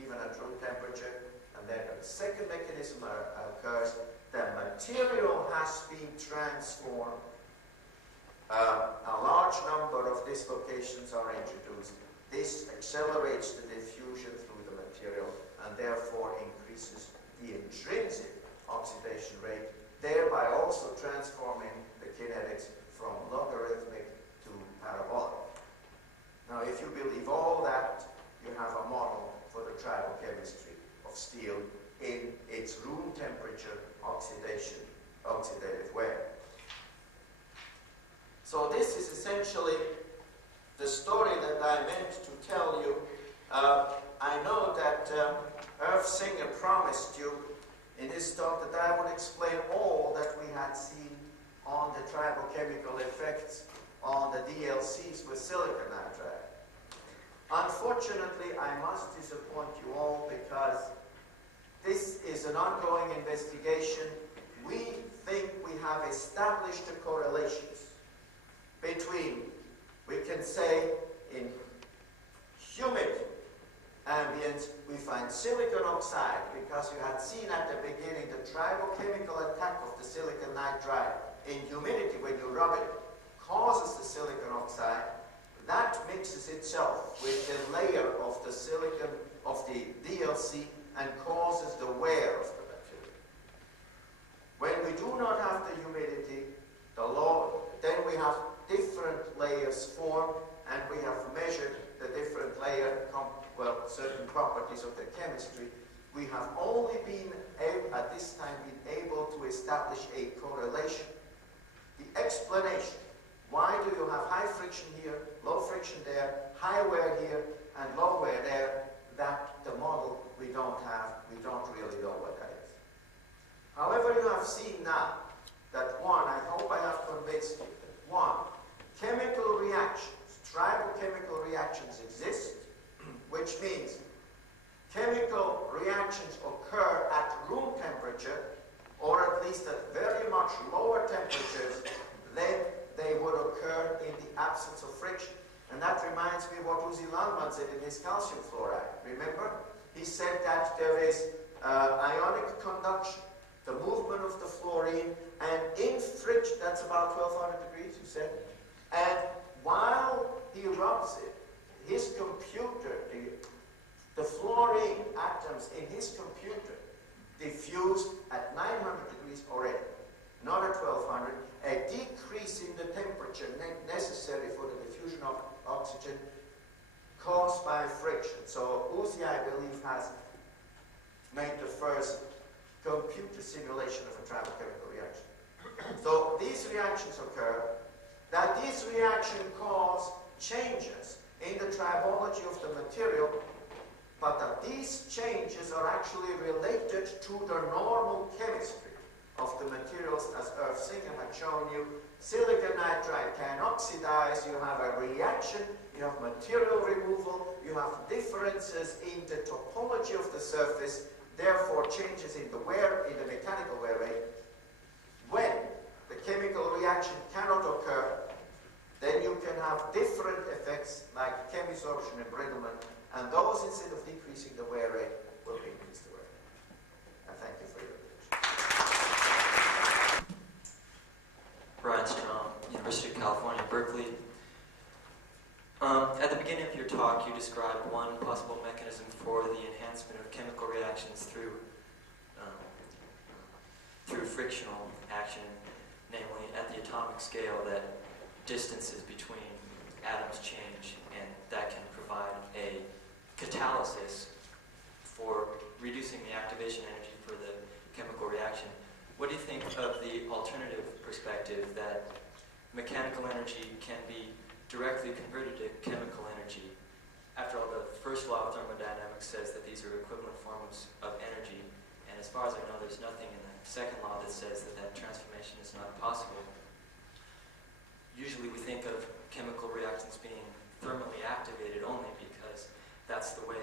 even at room temperature. And then the second mechanism occurs. The material has been transformed. A large number of dislocations are introduced. This accelerates the diffusion through the material and therefore increases the intrinsic oxidation rate, thereby also transforming the kinetics from logarithmic to parabolic. Now, if you believe all that, you have a model for the tribochemistry of steel in its room temperature oxidative way. So this is essentially the story that I meant to tell you. I know that Irwin Singer promised you in his talk that I would explain all that we had seen on the tribochemical effects on the DLCs with silicon nitride. Unfortunately, I must disappoint you all because this is an ongoing investigation. We think we have established the correlations between, we can say, in humid ambience, we find silicon oxide because you had seen at the beginning the tribochemical attack of the silicon nitride in humidity when you rub it causes the silicon oxide. That mixes itself with the layer of the silicon of the DLC and causes the wear of the material. When we do not have the humidity, then we have different layers formed, and we have measured the different certain properties of the chemistry. We have only been able, at this time, able to establish a correlation. The explanation, why do you have high friction here, low friction there, high wear here, and low wear there, that the model we don't really know what that is. However, you have seen now that one, I hope I have convinced you that one, chemical reactions, tribochemical reactions exist, which means chemical reactions occur at room temperature, or at least at very much lower temperatures than they would occur in the absence of friction. And that reminds me of what Uzi Landman said in his calcium fluoride. Remember? He said that there is ionic conduction, the movement of the fluorine, and in friction, that's about 1200 degrees, you said. And while he rubs it, his computer, the fluorine atoms in his computer diffuse at 900 degrees already, not at 1200, a decrease in the temperature necessary for the diffusion of oxygen caused by friction. So Uzi, I believe, has made the first computer simulation of a tribochemical reaction. So these reactions occur, that these reactions cause changes in the tribology of the material, but that these changes are actually related to the normal chemistry of the materials, as Irwin Singer had shown you. Silicon nitride can oxidize, you have a reaction, you have material removal, you have differences in the topology of the surface, therefore changes in the wear, in the mechanical wear rate. When the chemical reaction cannot occur, then you can have different effects like chemisorption and embrittlement, and those, instead of decreasing the wear rate, will increase the wear rate. And thank you for your attention. Strom, University of California, Berkeley. At the beginning of your talk, you described one possible mechanism for the enhancement of chemical reactions through frictional action, namely at the atomic scale, that distances between atoms change, and that can provide a catalysis for reducing the activation energy for the chemical reaction. What do you think of the alternative perspective that mechanical energy can be directly converted to chemical energy? After all, the first law of thermodynamics says that these are equivalent forms of energy, and as far as I know, there's nothing in the second law that says that that transformation is not possible. Usually we think of chemical reactions being thermally activated only because that's the way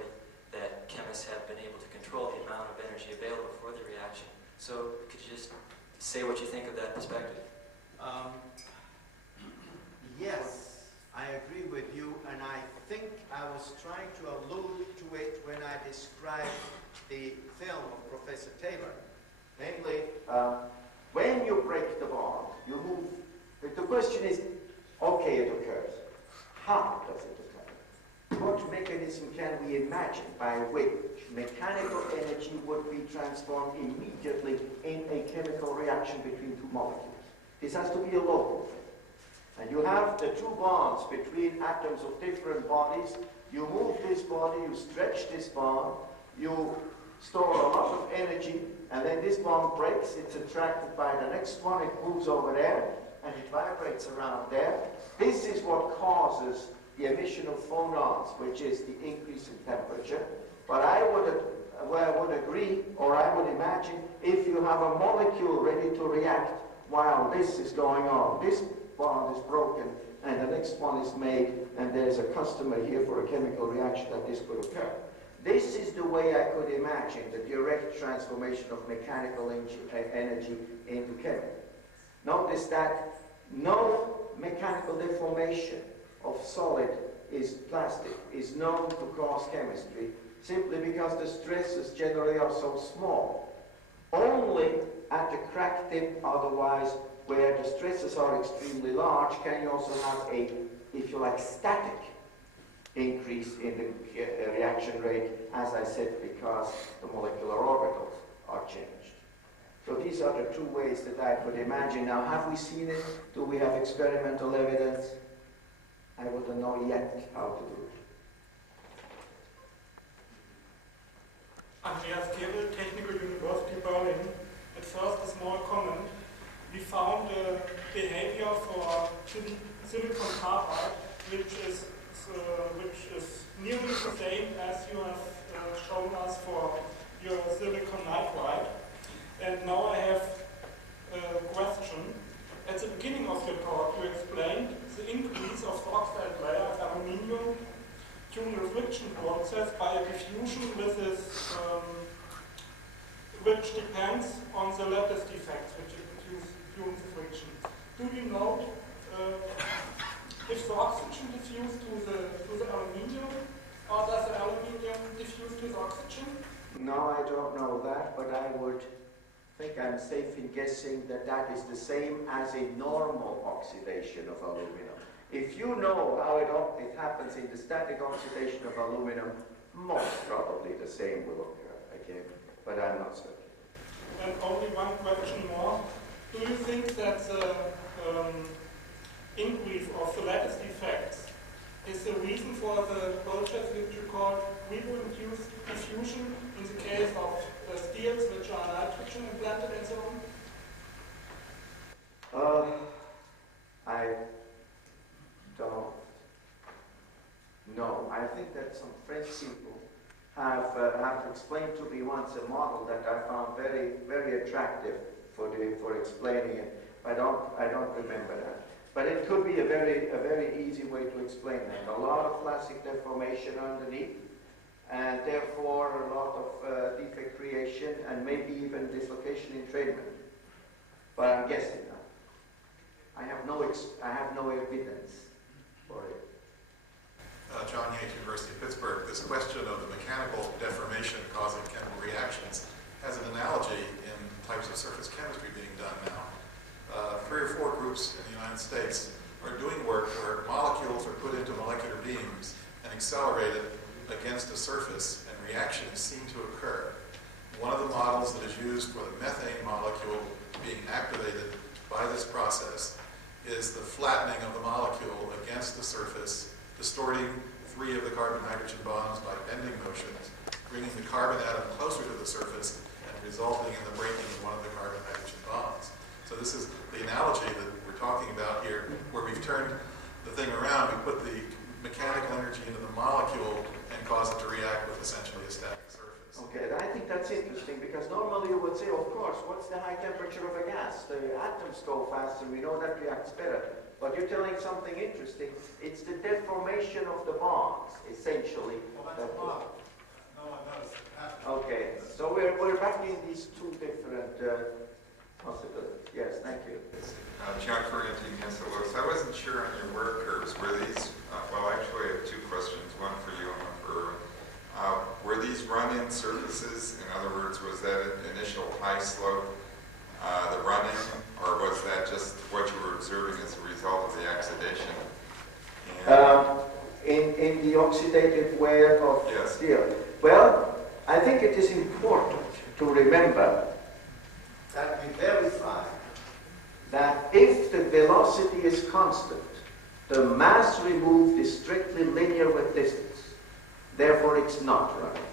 that chemists have been able to control the amount of energy available for the reaction. So could you just say what you think of that perspective? Yes, I agree with you, and I think I was trying to allude to it when I described the film of Professor Tabor. Namely, when you break the bond, you move. The question is, okay, it occurs. How does it occur? What mechanism can we imagine by which mechanical energy would be transformed immediately in a chemical reaction between two molecules? This has to be a local thing. And you have the two bonds between atoms of different bodies. You move this body, you stretch this bond, you store a lot of energy, and then this bond breaks, it's attracted by the next one, it moves over there, and it vibrates around there. This is what causes the emission of phonons, which is the increase in temperature. But I would agree, or I would imagine, if you have a molecule ready to react while this is going on, this bond is broken, and the next one is made, and there's a customer here for a chemical reaction, that this could occur. This is the way I could imagine the direct transformation of mechanical energy into chemical. Notice that no mechanical deformation of solid is plastic is known to cause chemistry, simply because the stresses generally are so small. Only at the crack tip, otherwise, where the stresses are extremely large, can you also have a, if you like, static increase in the reaction rate, as I said, because the molecular orbitals are changed. So these are the two ways that I could imagine. Now, have we seen it? Do we have experimental evidence? I wouldn't know yet how to do it. Andreas Kehrel, Technical University Berlin. At first, a small comment. We found the behavior for silicon carbide, which is nearly the same as you have shown us for your silicon nitride. And now I have a question. At the beginning of your talk, you explained the increase of the oxide layer of aluminium during the friction process by a diffusion which depends on the lattice defects which you produce during the friction. Do you know if the oxygen diffused to the aluminium, or does the aluminium diffuse to the oxygen? No, I don't know that, but I would think I'm safe in guessing that that is the same as a normal oxidation of aluminum. If you know how it happens in the static oxidation of aluminum, most probably the same will occur again, but I'm not certain. And only one question more. Do you think that the increase of the lattice defects is the reason for the process which you call Greenwood-induced diffusion in the case of think that some French people have explained to me once a model that I found very, very attractive for explaining it. I don't remember that. But it could be a very easy way to explain that. A lot of classic deformation underneath, and therefore a lot of defect creation, and maybe even dislocation entrainment. But I'm guessing now. I have no evidence for it. John Yates, University of Pittsburgh. This question of the mechanical deformation causing chemical reactions has an analogy in types of surface chemistry being done now. 3 or 4 groups in the United States are doing work where molecules are put into molecular beams and accelerated against a surface, and reactions seem to occur. One of the models that is used for the methane molecule being activated by this process is the flattening of the molecule against the surface, distorting 3 of the carbon-hydrogen bonds by bending motions, bringing the carbon atom closer to the surface, and resulting in the breaking of one of the carbon-hydrogen bonds. So this is the analogy that we're talking about here, where we've turned the thing around. We put the mechanical energy into the molecule and cause it to react with essentially a static surface. Okay, I think that's interesting, because normally you would say, of course, what's the high temperature of a gas? The atoms go faster, we know that reacts better. But you're telling something interesting. It's the deformation of the bonds, essentially. Well, that's a model. No one knows. Okay, so we're back in these 2 different possibilities. Yes, thank you. John Ferrante, Lewis. I wasn't sure on your work curves. Were these, well, actually I have 2 questions, one for you and one for Irwin. Were these run-in surfaces? In other words, was that an initial high slope, the run-in, or was that just what you were observing as a result of the oxidation? In the oxidative wear of yes. steel. Well, I think it is important to remember That we verify that if the velocity is constant, the mass removed is strictly linear with distance. Therefore, it's not running.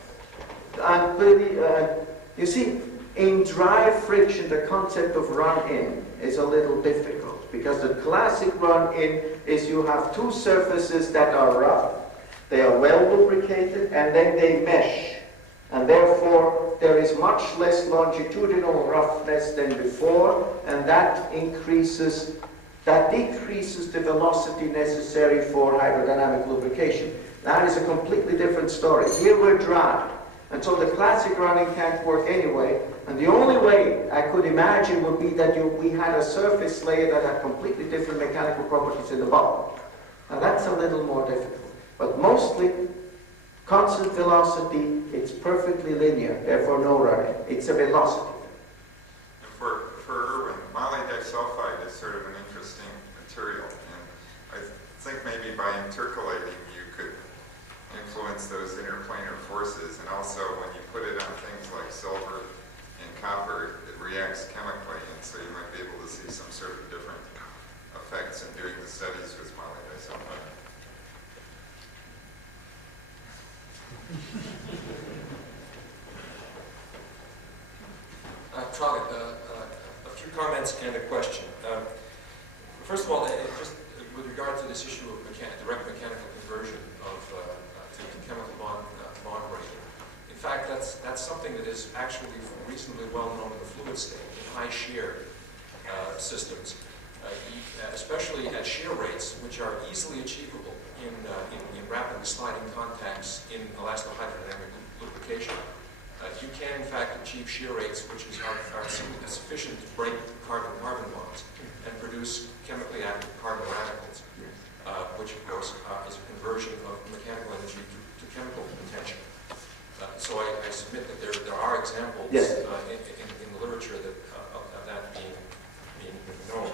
You see, in dry friction, the concept of run-in is a little difficult, because the classic run-in is you have 2 surfaces that are rough, they are well lubricated, and then they mesh. And therefore, there is much less longitudinal roughness than before, and that decreases the velocity necessary for hydrodynamic lubrication. That is a completely different story. Here we're dry, and so the classic running can't work anyway, and the only way I could imagine would be that we had a surface layer that had completely different mechanical properties in the bottom. Now that's a little more difficult, but mostly constant velocity, it's perfectly linear, therefore no running. It's a velocity. For Irwin, moly disulfide is sort of an interesting material, and I think maybe by intercalating you could influence those interplanar forces, and also when you put it on things like silver and copper, it reacts chemically, and so you might be able to see some sort of different effects in doing the studies with moly disulfide. Traugott, a few comments and a question. First of all, just with regard to this issue of direct mechanical conversion to chemical bond breaking. In fact, that's something that is actually reasonably well known in the fluid state, in high shear systems, especially at shear rates, which are easily achievable in rapidly sliding contacts in elastohydrodynamic lubrication. You can, in fact, achieve shear rates which are sufficient to break carbon-carbon bonds and produce chemically active carbon radicals, which, of course, is a conversion of mechanical energy to chemical potential. So I submit that there are examples yes. in the literature of that being known.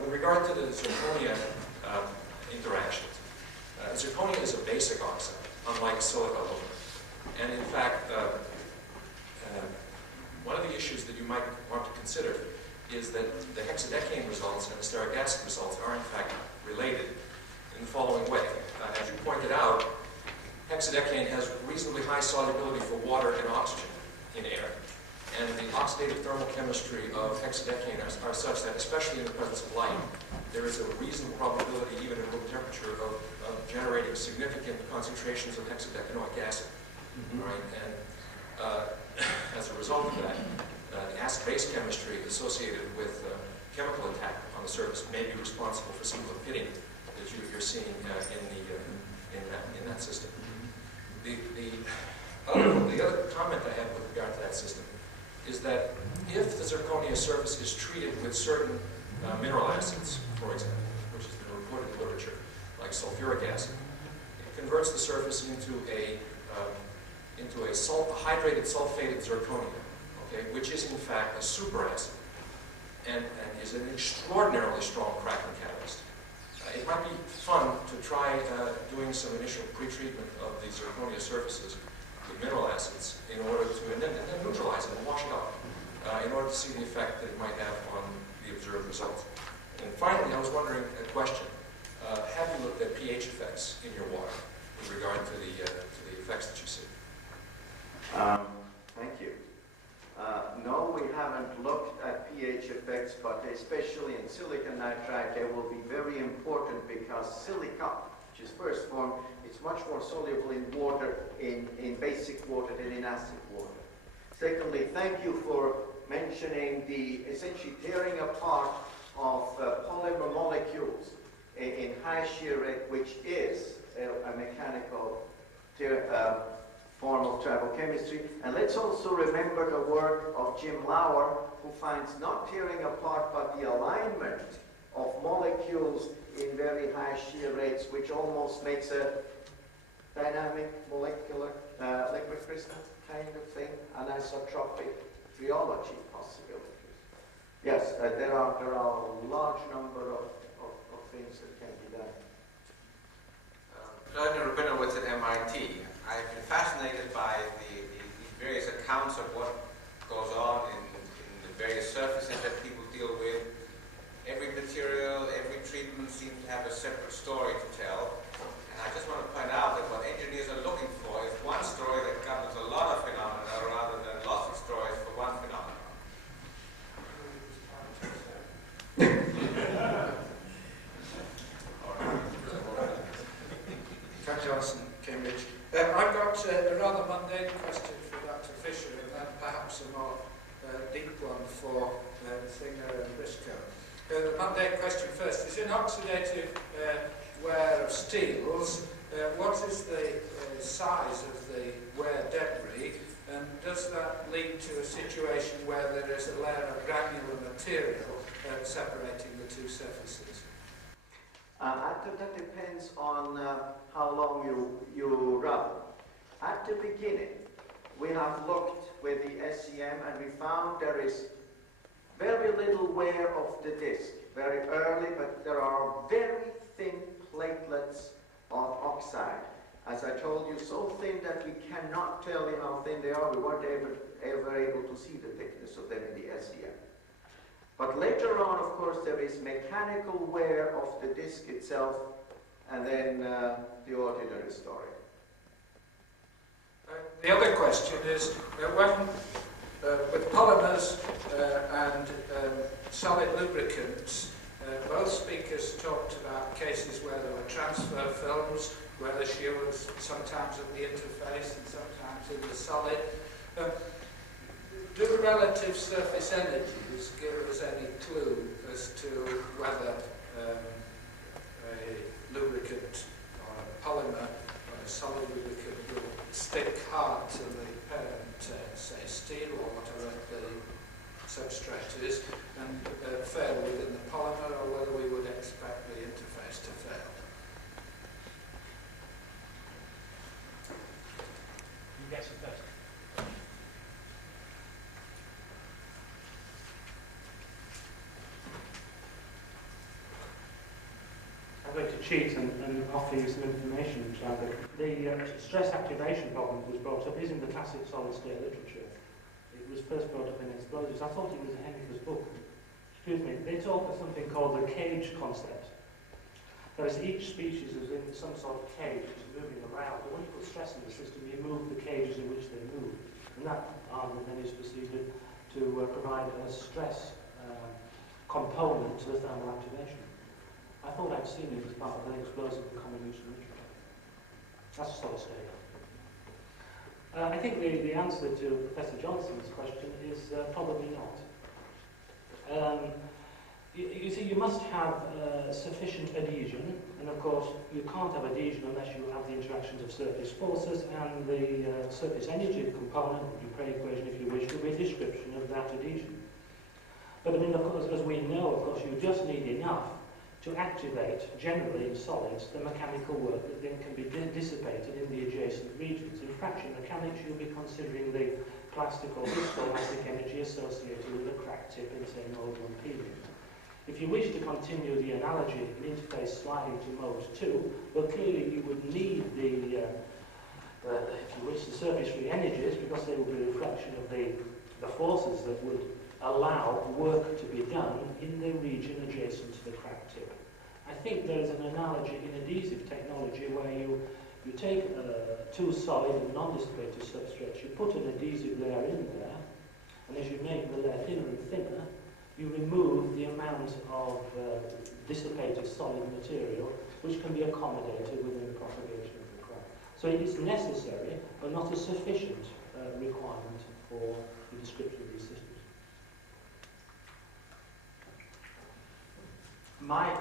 With regard to the zirconia interactions, zirconia is a basic oxide, unlike silica aluminum. And in fact, one of the issues that you might want to consider is that the hexadecane results and the steric acid results are in fact related in the following way. As you pointed out, hexadecane has reasonably high solubility for water and oxygen in air. and the oxidative thermal chemistry of hexadecane are such that, especially in the presence of light, there is a reasonable probability, even at room temperature, of generating significant concentrations of hexadecanoic acid. Right? And as a result of that, the acid-base chemistry associated with chemical attack on the surface may be responsible for some of the pitting that you're seeing in that system. The other comment I had with regard to that system is that if the zirconia surface is treated with certain mineral acids, for example, which has been reported in literature, like sulfuric acid, it converts the surface into a hydrated sulfated zirconia, okay, which is in fact a superacid and is an extraordinarily strong cracking catalyst. It might be fun to try doing some initial pretreatment of the zirconia surfaces with mineral acids in order to, and then neutralize it and wash it off, in order to see the effect that it might have on the observed results. And finally, I was wondering a question. Have you looked at pH effects in your water with regard to the effects that you see? Thank you. No, we haven't looked at pH effects, but especially in silicon nitride, they will be very important because silica, which is first formed, it's much more soluble in water, in basic water than in acid water. Secondly, thank you for mentioning the essentially tearing apart of polymer molecules in high shear rate, which is a mechanical form of tribochemistry. And let's also remember the work of Jim Lauer, who finds not tearing apart but the alignment of molecules in very high shear rates, which almost makes a dynamic molecular liquid crystal kind of thing, anisotropic rheology possibilities. Yes, there are a large number of things that can be done. Ernie Rabinowicz at MIT. I've been fascinated by the various accounts of what goes on in the various surfaces that people deal with. Every material, every treatment seems to have a separate story to tell. And I just want to point out that what engineers are looking for is one story that covers a lot of phenomena rather than lots of stories for one phenomenon. Duncan Dowson, Cambridge. I've got a rather mundane question for Dr. Fischer and then perhaps a more deep one for Singer and Briscoe. The mundane question first is, in oxidative wear of steels, what is the size of the wear debris, and does that lead to a situation where there is a layer of granular material separating the two surfaces? That depends on how long you run. At the beginning, we have looked with the SEM and we found there is very little wear of the disc, very early, but there are very thin platelets of oxide. As I told you, so thin that we cannot tell you how thin they are. We weren't ever able to see the thickness of them in the SEM. But later on, of course, there is mechanical wear of the disc itself, and then the ordinary story. The other question is, when with polymers and solid lubricants, both speakers talked about cases where there were transfer films, where the shear was sometimes at the interface and sometimes in the solid. Do relative surface energies give us any clue as to whether a lubricant or a polymer or a solid lubricant will stick hard to the parent, say steel or whatever the substrate is, and fail within the polymer, or whether we would expect the interface to fail? You guess it first. I'm going to cheat and offer you some information, Traugott. The stress activation problem that was brought up is in the tacit solid state literature. It was first brought up in explosives. I thought it was in Henniker's book. Excuse me. They talk of something called the cage concept. Whereas each species is in some sort of cage, which is moving around. But when you put stress in the system, you move the cages in which they move. And that arm then is preceded to provide a stress component to the thermal activation. I thought I'd seen it as part of the explosive and common use literature. That's a solid state. I think the answer to Professor Johnson's question is probably not. You see, you must have sufficient adhesion, and of course you can't have adhesion unless you have the interactions of surface forces, and the surface energy component, the Dupre equation if you wish, will be a description of that adhesion. But I mean, of course, as we know, of course, you just need enough to activate, generally in solids, the mechanical work that then can be dissipated in the adjacent regions. In fraction mechanics, you'll be considering the plastic or viscoelastic energy associated with a crack tip in, say, mode 1 period. If you wish to continue the analogy in interface sliding to mode 2, well, clearly you would need the if you wish, the surface free energies, because they will be a reflection of the forces that would allow work to be done in the region adjacent to the crack tip. I think there is an analogy in adhesive technology where you take two solid and non-dissipative substrates, you put an adhesive layer in there, and as you make the layer thinner and thinner, you remove the amount of dissipated solid material which can be accommodated within the propagation of the crack. So it is necessary, but not a sufficient requirement for the description of these systems. My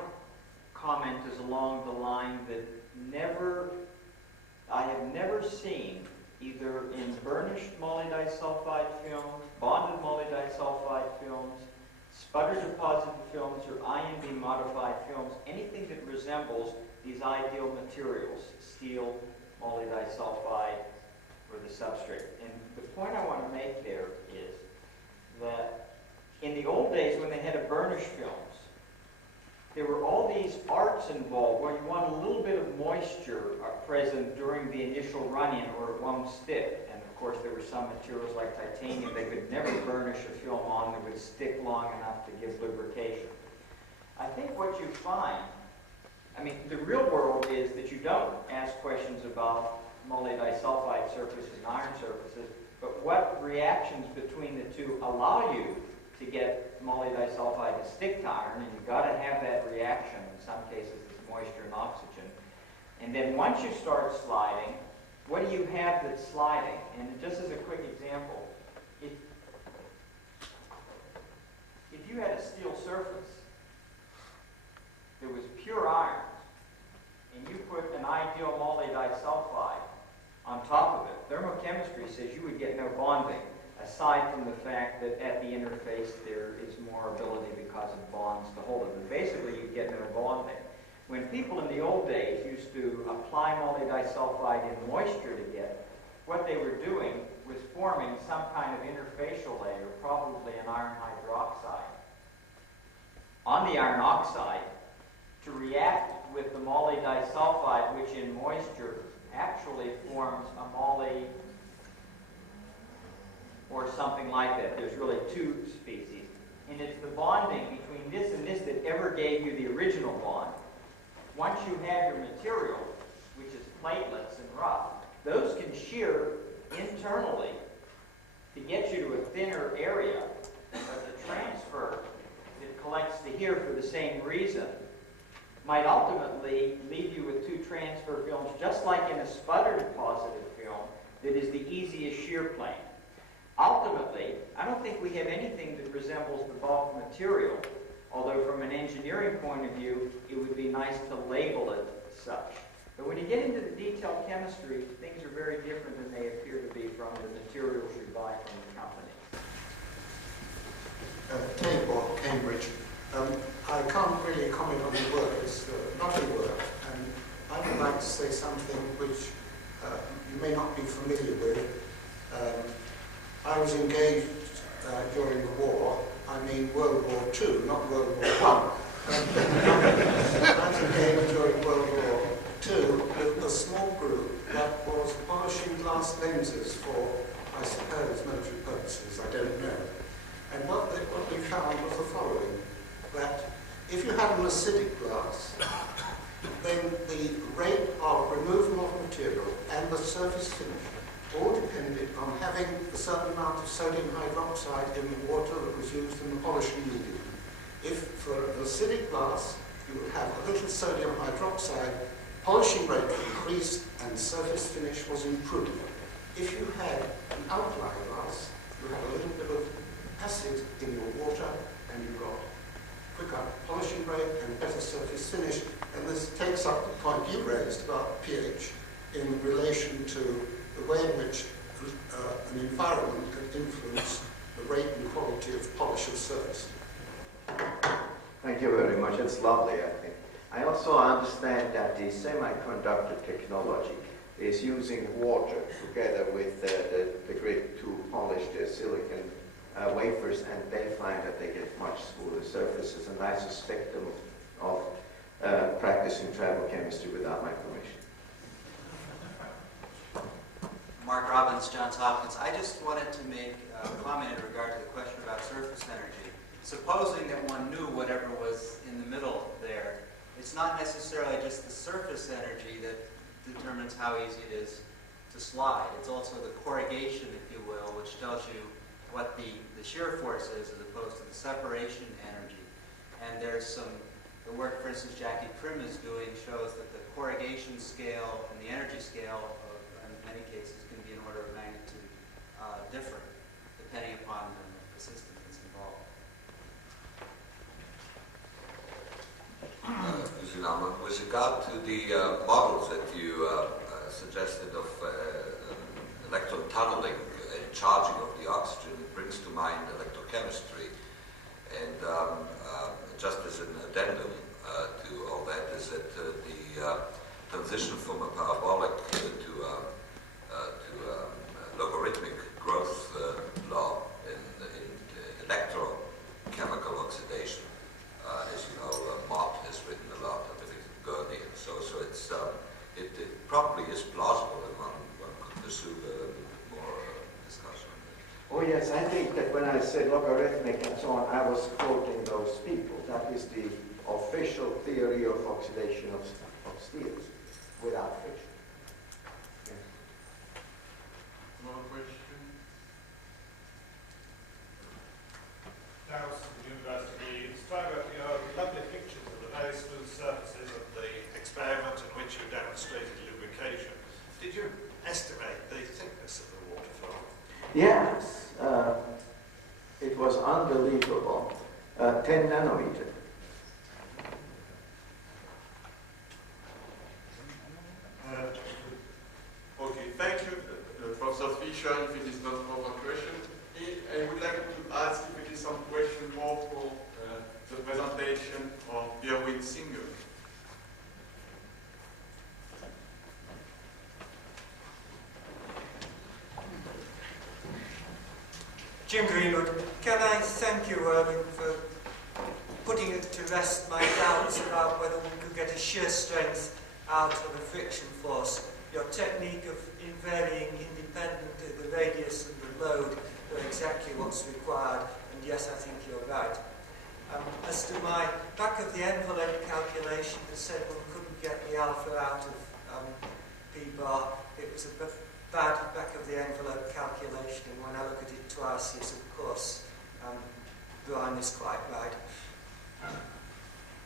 comment is along the line that I have never seen, either in burnished molybdisulfide films, bonded molybdisulfide films, sputter deposited films, or ion beam modified films, anything that resembles these ideal materials, steel, molybdisulfide, or the substrate. And the point I want to make there is that in the old days when they had a burnish films, there were all these arts involved where you want a little bit of moisture present during the initial run-in or it won't stick. And of course there were some materials like titanium that could never burnish a film on that would stick long enough to give lubrication. I think what you find, I mean, the real world is that you don't ask questions about molybdisulfide surfaces and iron surfaces, but what reactions between the two allow you to get molybdisulfide to stick to iron, and you've got to have that reaction. In some cases, it's moisture and oxygen. And then once you start sliding, what do you have that's sliding? And just as a quick example, if you had a steel surface that was pure iron, and you put an ideal molybdisulfide on top of it, thermochemistry says you would get no bonding, aside from the fact that at the interface there is more ability because of bonds to hold it. But basically you get no bonding. When people in the old days used to apply molybdisulfide in moisture to get, what they were doing was forming some kind of interfacial layer, probably an iron hydroxide, on the iron oxide to react with the molybdisulfide, which in moisture actually forms a moly or something like that. There's really two species. And it's the bonding between this and this that ever gave you the original bond. Once you have your material, which is platelets and rough, those can shear internally to get you to a thinner area, but the transfer that collects to here for the same reason might ultimately leave you with two transfer films, just like in a sputter deposited film, that is the easiest shear plane. Ultimately, I don't think we have anything that resembles the bulk material, although from an engineering point of view, it would be nice to label it such. But when you get into the detailed chemistry, things are very different than they appear to be from the materials you buy from the company. Tabor, Cambridge. I can't really comment on the work. It's not a work. And I would like to say something which you may not be familiar with. I was engaged during the war. I mean World War II, not World War I. I was engaged during World War II with a small group that was polishing glass lenses for, I suppose, military purposes. I don't know. And what we found was the following, that if you had an acidic glass, then the rate of removal of material and the surface finish all depended on having a certain amount of sodium hydroxide in the water that was used in the polishing medium. If for acidic glass you would have a little sodium hydroxide, polishing rate increased and surface finish was improved. If you had an alkali glass, you had a little bit of acid in your water and you got quicker polishing rate and better surface finish. And this takes up the point you raised about pH in relation to the way in which an environment can influence the rate and quality of polish of surface. Thank you very much. It's lovely, I think. I also understand that the semiconductor technology is using water together with the grit to polish the silicon wafers, and they find that they get much smoother surfaces, and I suspect them of practicing tribochemistry without my permission. Mark Robbins, Johns Hopkins. I just wanted to make a comment in regard to the question about surface energy. Supposing that one knew whatever was in the middle there, it's not necessarily just the surface energy that determines how easy it is to slide. It's also the corrugation, if you will, which tells you what the shear force is as opposed to the separation energy. And there's the work, for instance, Jackie Prim is doing shows that the corrugation scale and the energy scale, in many cases, can be an order of magnitude different, depending upon the system that's involved. Uzi Landman, with regard to the models that you suggested of electron tunneling and charging of the oxygen, it brings to mind electrochemistry. And just as an addendum to all that is that the transition from a parabolic to logarithmic growth law in electrochemical oxidation. As you know, Mott has written a lot of it, Gurney, and so it's it probably is plausible, and one could pursue more discussion. Oh yes, I think that when I said logarithmic and so on, I was quoting those people. That is the official theory of oxidation of steels without friction. Yes. Another question? Dowson University. Traugott, you have lovely pictures of the very smooth surfaces of the experiment in which you demonstrated lubrication. Did you estimate the thickness of the water film? Yes, it was unbelievable. 10 nanometer. Okay, thank you, Professor Fischer. If it is not another question, I would like to ask if it is some question more for the presentation of Irwin Singer. Jim Greenwood, can I thank you, Irwin, for putting it to rest my doubts about whether we could get a shear strength out of a friction force. Your technique of varying independently the radius and the load are exactly what's required, and yes, I think you're right. As to my back-of-the-envelope calculation that said one couldn't get the alpha out of P-bar, it was a bad back-of-the-envelope calculation, and when I look at it twice, yes, of course, Brian is quite right.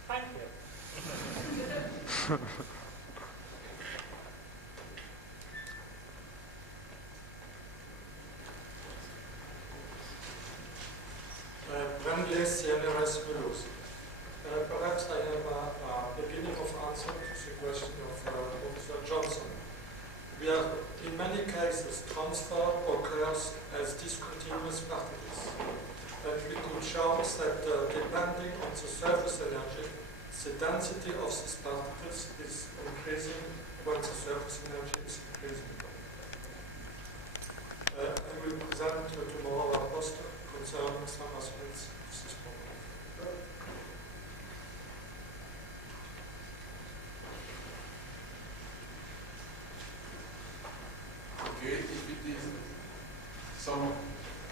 Thank you. Perhaps I have a beginning of answer to the question of Professor Johnson. In many cases, transfer occurs as discontinuous particles. And we could show that depending on the surface energy, the density of these particles is increasing when the surface energy is increasing. I will present tomorrow a poster concerning some aspects of this problem. Okay, if it is some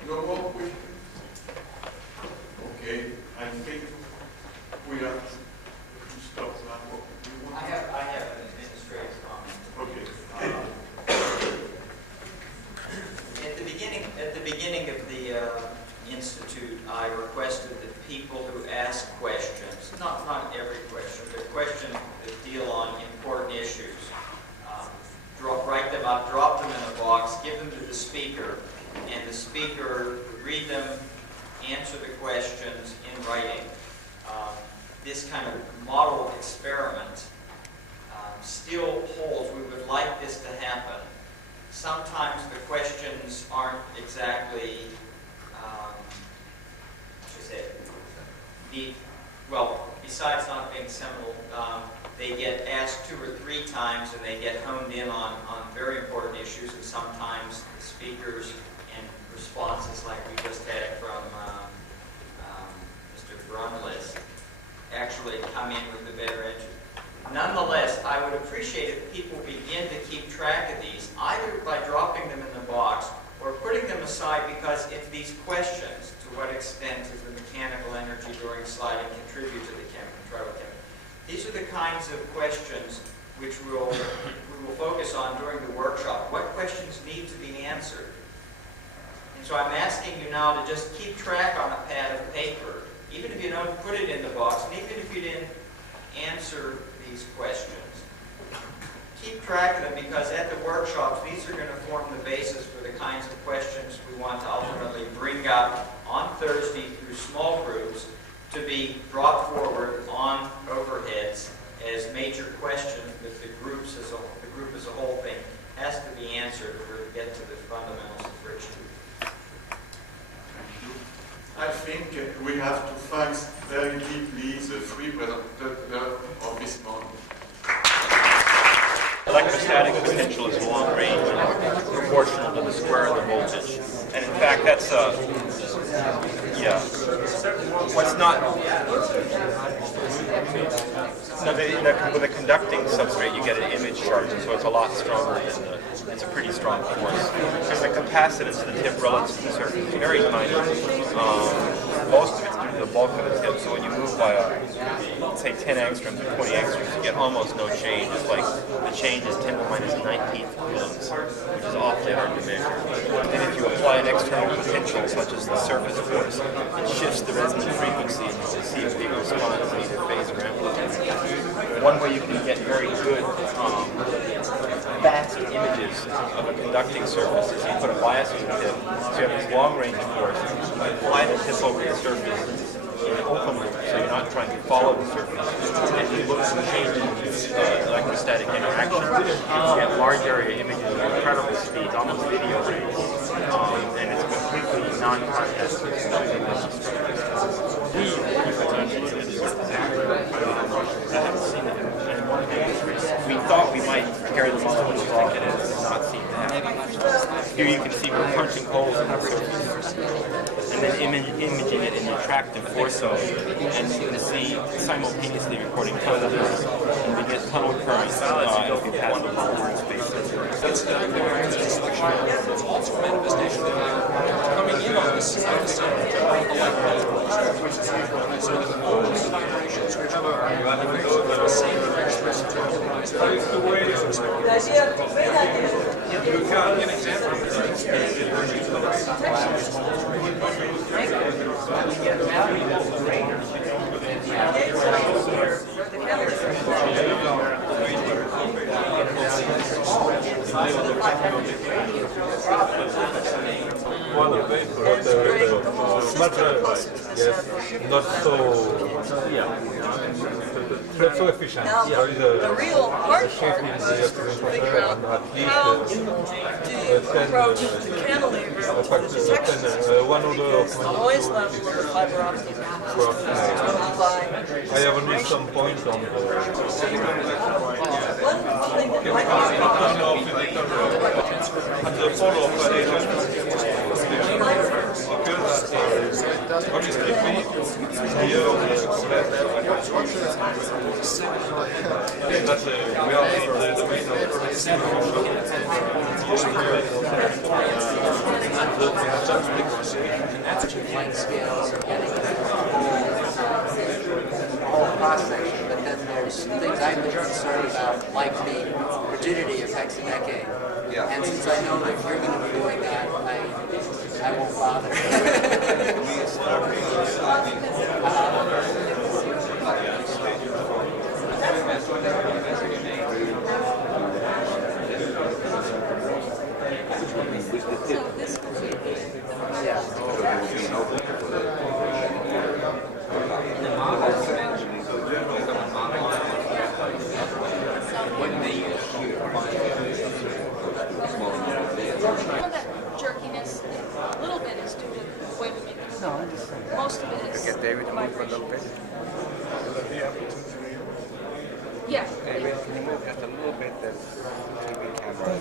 no more question. Okay, I think we have to stop now. I have an administrative comment. Okay. give them to the speaker, and the speaker would read them, answer the questions in writing. This kind of model experiment still holds. We would like this to happen. Sometimes the questions aren't exactly, well, besides not being seminal, they get asked 2 or 3 times and they get honed in on very important issues, and sometimes the speakers and responses like we just had from Mr. Braunlage actually come in with the better edge. Nonetheless, I would appreciate if people begin to keep track of these, either by dropping them in the box or putting them aside, because if these questions, to what extent does the mechanical energy during sliding contribute to the Tribochemistry? These are the kinds of questions which we will focus on during the workshop. What questions need to be answered? And so I'm asking you now to just keep track on a pad of paper, even if you don't put it in the box, and even if you didn't answer these questions. Keep track of them, because at the workshops, these are going to form the basis for the kinds of questions we want to ultimately bring up on Thursday through small groups to be brought forward on overheads as major questions that the group as a whole thing has to be answered in order to get to the fundamentals of friction. I think we have to find very deeply the 3 presenters of this morning. Electrostatic potential is long range and proportional to the square of the voltage. And in fact, that's what's not. With a conducting substrate, you get an image charge, and so it's a lot stronger than it's a pretty strong force. Because the capacitance of the tip relative to the surface is very tiny. Most of it's due to the bulk of the tip, so when you move by, say, 10 angstroms or 20 angstroms, you get almost no change. It's like the change is 10 to the minus 19th coulombs, which is awfully hard to measure. And if you apply an external potential, such as the surface force, it shifts the resonant frequency, and you can see a big response in either phase or amplitude. One way you can get very good fast images of a conducting surface is you put a bias on the tip, so you have this long-range force, you apply the tip over the surface in an open loop, so you're not trying to follow the surface, and you look for changes in electrostatic interaction, and you get large area images at incredible speeds, almost video rates, and it's completely non-contact. I haven't seen it in one thing. We thought we might carry them all when we think it is, not seem to happen. Here you can see we're punching holes in the surface, and then imaging it in the attractive force zone, and you can see simultaneously recording positives, and we get tunnel currents as we pass the polymer in space. It's also a manifestation of coming in on this so that the force vibrations which are the same direction as an example yes, not so efficient. Now, There is the real hard part is to figure out how do you approach the cantilever to the detections. Noise level of the fiber optic I have only some points on one thing that might the follow-up whole cross-section, but then there's things I'm concerned about, like the rigidity of hexadecade. Yeah. And since I know that you're going to be doing that, I won't bother. With the tip. So this will be the Yeah. Some of that jerkiness, a little bit is due to the way we make it. No, I understand. Most of it is Get David to move a little bit. Yeah. David, can you move just a little bit the TV camera?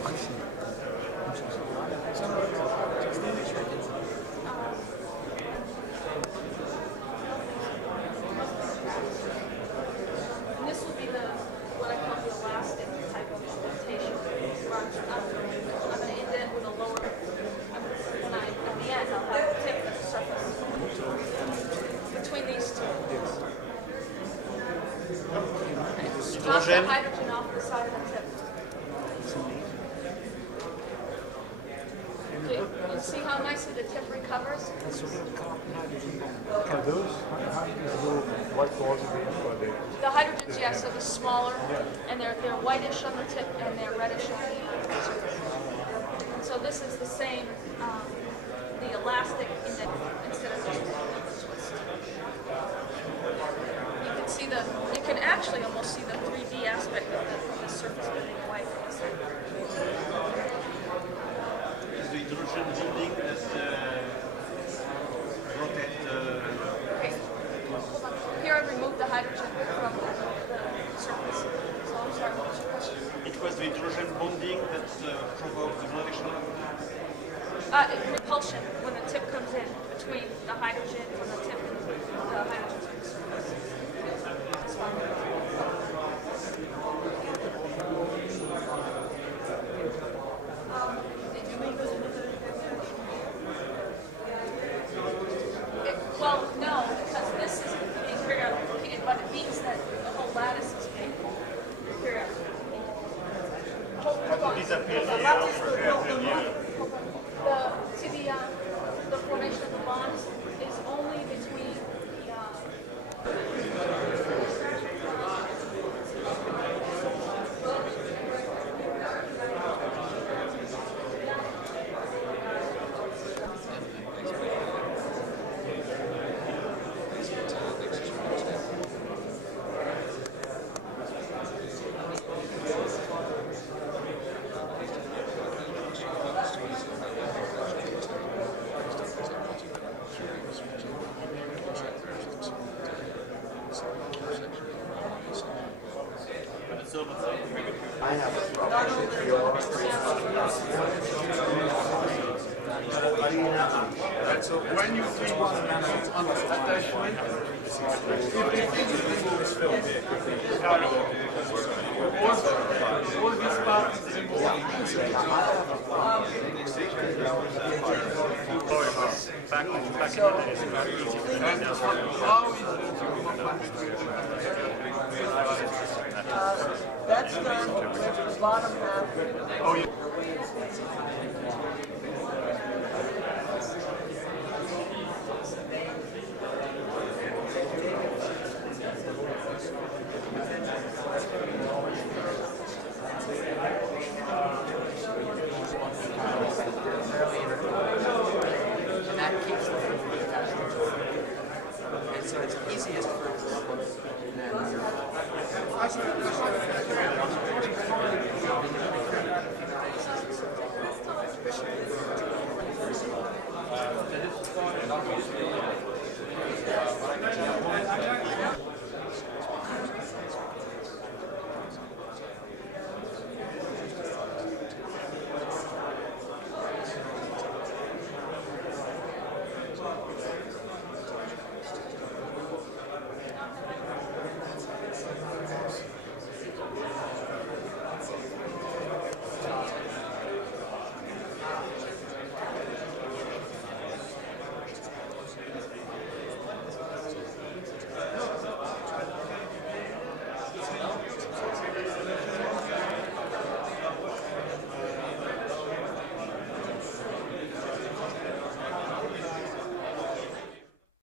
And this will be what I call the elastic type of indentation. Where I'm going to indent with a lower, at the end, I'll have a tip at the surface. Between these two. Drop the hydrogen off the side of the tip. You see how nicely the tip recovers? Are those white balls again? Or they? The hydrogens, yes, are the smaller, and they're whitish on the tip and they're reddish on the surface. So this is the same, the elastic instead of just a twist. You can see you can actually almost see the 3D aspect of the surface being white. Is the hydrogen bonding that rotate? Okay. Hold on. Here I removed the hydrogen from the surface. So I'm sorry, what was your question? It was the hydrogen bonding that provoked the gravitational. Repulsion when the tip comes in between the hydrogen from the tip and the hydrogen from the surface. That's fine. Well, no, because this is being periodic, but it means that the whole lattice is being periodic. Hold on. The formation of the bonds is only between I have a problem. Right, so when you see one attachment, all these parts is involved. That's done with the bottom half. Oh, yeah. And that keeps the and so it's easiest for